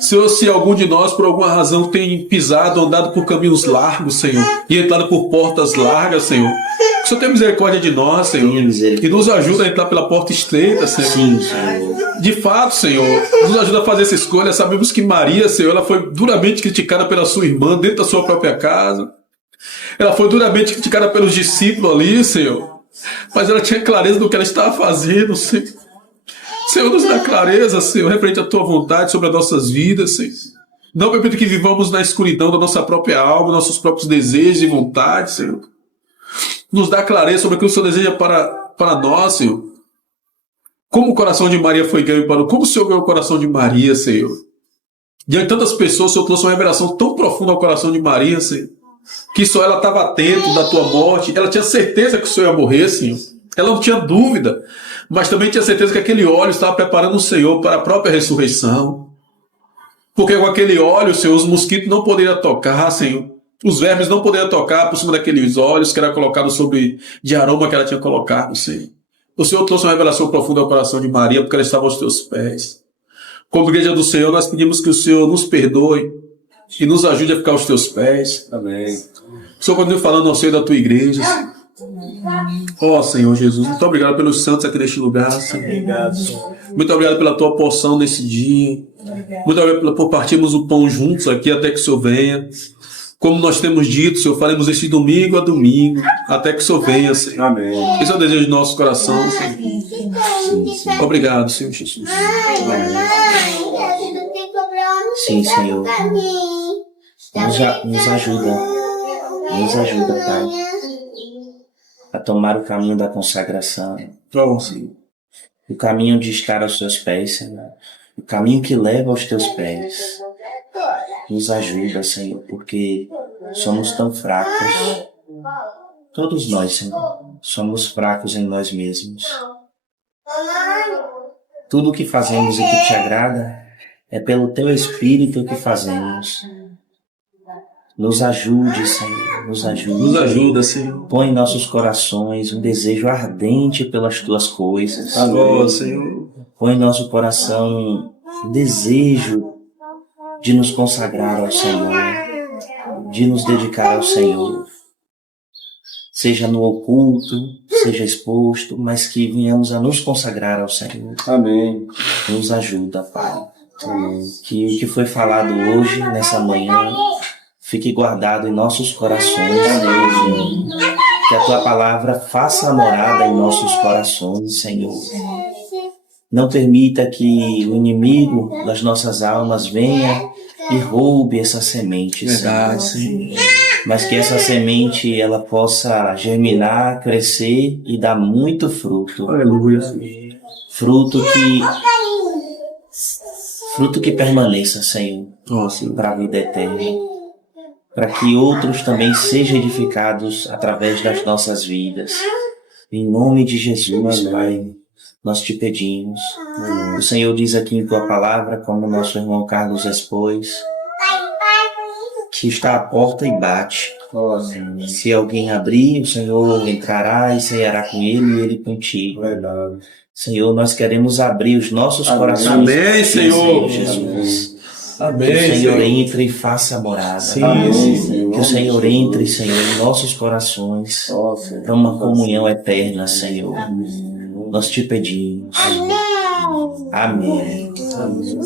Senhor, se algum de nós, por alguma razão, tem pisado, andado por caminhos largos, Senhor, e entrado por portas largas, Senhor, que o Senhor tenha misericórdia de nós, Senhor, Tenha misericórdia. e nos ajuda a entrar pela porta estreita, Senhor. Sim, Senhor. De fato, Senhor, nos ajuda a fazer essa escolha. Sabemos que Maria, Senhor, ela foi duramente criticada pela sua irmã dentro da sua própria casa. Ela foi duramente criticada pelos discípulos ali, Senhor. Mas ela tinha clareza do que ela estava fazendo, Senhor. Senhor, nos dá clareza, Senhor, referente à tua vontade sobre as nossas vidas, Senhor. Não permita que vivamos na escuridão da nossa própria alma, nossos próprios desejos e vontades, Senhor. Nos dá clareza sobre aquilo que o Senhor deseja para nós, Senhor. Como o coração de Maria foi ganho para o... Como o Senhor ganhou o coração de Maria, Senhor? Diante de tantas pessoas, o Senhor trouxe uma revelação tão profunda ao coração de Maria, Senhor, que só ela estava atenta da tua morte. Ela tinha certeza que o Senhor ia morrer, Senhor. Ela não tinha dúvida, mas também tinha certeza que aquele óleo estava preparando o Senhor para a própria ressurreição. Porque com aquele óleo, Senhor, os mosquitos não poderiam tocar, Senhor. Os vermes não poderiam tocar por cima daqueles óleos que era colocado sobre de aroma que ela tinha colocado, Senhor. O Senhor trouxe uma revelação profunda ao coração de Maria, porque ela estava aos teus pés. Como igreja do Senhor, nós pedimos que o Senhor nos perdoe e nos ajude a ficar aos teus pés. Amém. O Senhor continua falando ao seio da tua igreja, Senhor. Ó Senhor Jesus, muito obrigado pelos santos aqui neste lugar, Senhor. Obrigado, Senhor. Muito obrigado pela tua porção nesse dia. Muito obrigado por partirmos o pão juntos aqui até que o Senhor venha. Como nós temos dito, Senhor, faremos este domingo a domingo, até que o Senhor venha, Senhor. Amém. Esse é o desejo do nosso coração, Senhor. Obrigado, Senhor Jesus. Sim, Senhor. Nos ajuda. Nos ajuda, Pai, a tomar o caminho da consagração. Oh, Senhor. O caminho de estar aos teus pés, Senhor. O caminho que leva aos teus pés. Nos ajuda, Senhor, porque somos tão fracos. Todos nós, Senhor, somos fracos em nós mesmos. Tudo o que fazemos e que te agrada é pelo teu Espírito que fazemos. Nos ajude, Senhor, nos ajude. Nos ajuda, Senhor. Põe em nossos corações um desejo ardente pelas tuas coisas. Oh, Senhor. Põe em nosso coração um desejo de nos consagrar ao Senhor, de nos dedicar ao Senhor. Seja no oculto, seja exposto, mas que venhamos a nos consagrar ao Senhor. Amém. Nos ajuda, Pai. Amém. Que o que foi falado hoje, nessa manhã, fique guardado em nossos corações, Senhor. Que a Tua palavra faça morada em nossos corações, Senhor. Não permita que o inimigo das nossas almas venha e roube essa semente, Verdade, Senhor. Mas que essa semente ela possa germinar, crescer e dar muito fruto. Aleluia. Fruto que permaneça, Senhor, Oh, Senhor. para a vida eterna. Para que outros também sejam edificados através das nossas vidas. Em nome de Jesus, Pai, nós te pedimos. O Senhor diz aqui em Tua palavra, como nosso irmão Carlos expôs, que está à porta e bate. Se alguém abrir, o Senhor entrará e ceará com ele e ele contigo. Verdade. Senhor, nós queremos abrir os nossos corações. Amém, Senhor. Jesus. Amém, Que o Senhor Senhor. entre e faça morada. Amém, Que o Senhor entre, Senhor, em nossos corações Ó, Senhor. para uma comunhão eterna, Senhor. Nós te pedimos. Amém.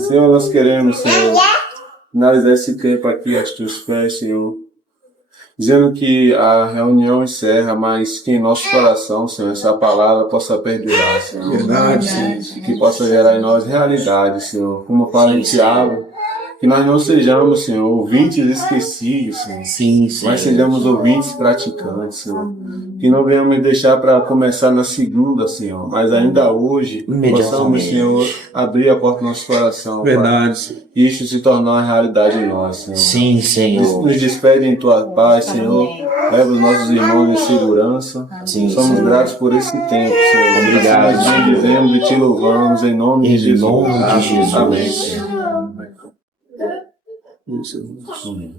Senhor, nós queremos, Senhor, finalizar esse tempo aqui aos teus pés, Senhor. Dizendo que a reunião encerra, mas que em nosso coração, Senhor, essa palavra possa perdurar, Senhor. Verdade, Senhor. Que possa gerar em nós realidade, Senhor. Como fala em Tiago, que nós não sejamos, Senhor, ouvintes esquecidos, Senhor. Sim, Senhor. Mas sejamos ouvintes praticantes, Senhor. Que não venhamos deixar para começar na segunda, Senhor. Mas ainda hoje, possamos, Senhor, abrir a porta do nosso coração. Verdade, Senhor. E isso se tornar uma realidade em nós, Senhor. Sim, Senhor. Nos despede em Tua paz, Senhor. Leva os nossos irmãos em segurança. Sim, Somos Senhor. gratos por esse tempo, Senhor. Obrigado, Nós Senhor. bendizemos e te louvamos em nome de Em Jesus. nome de Jesus. Amém. Isso. Amém.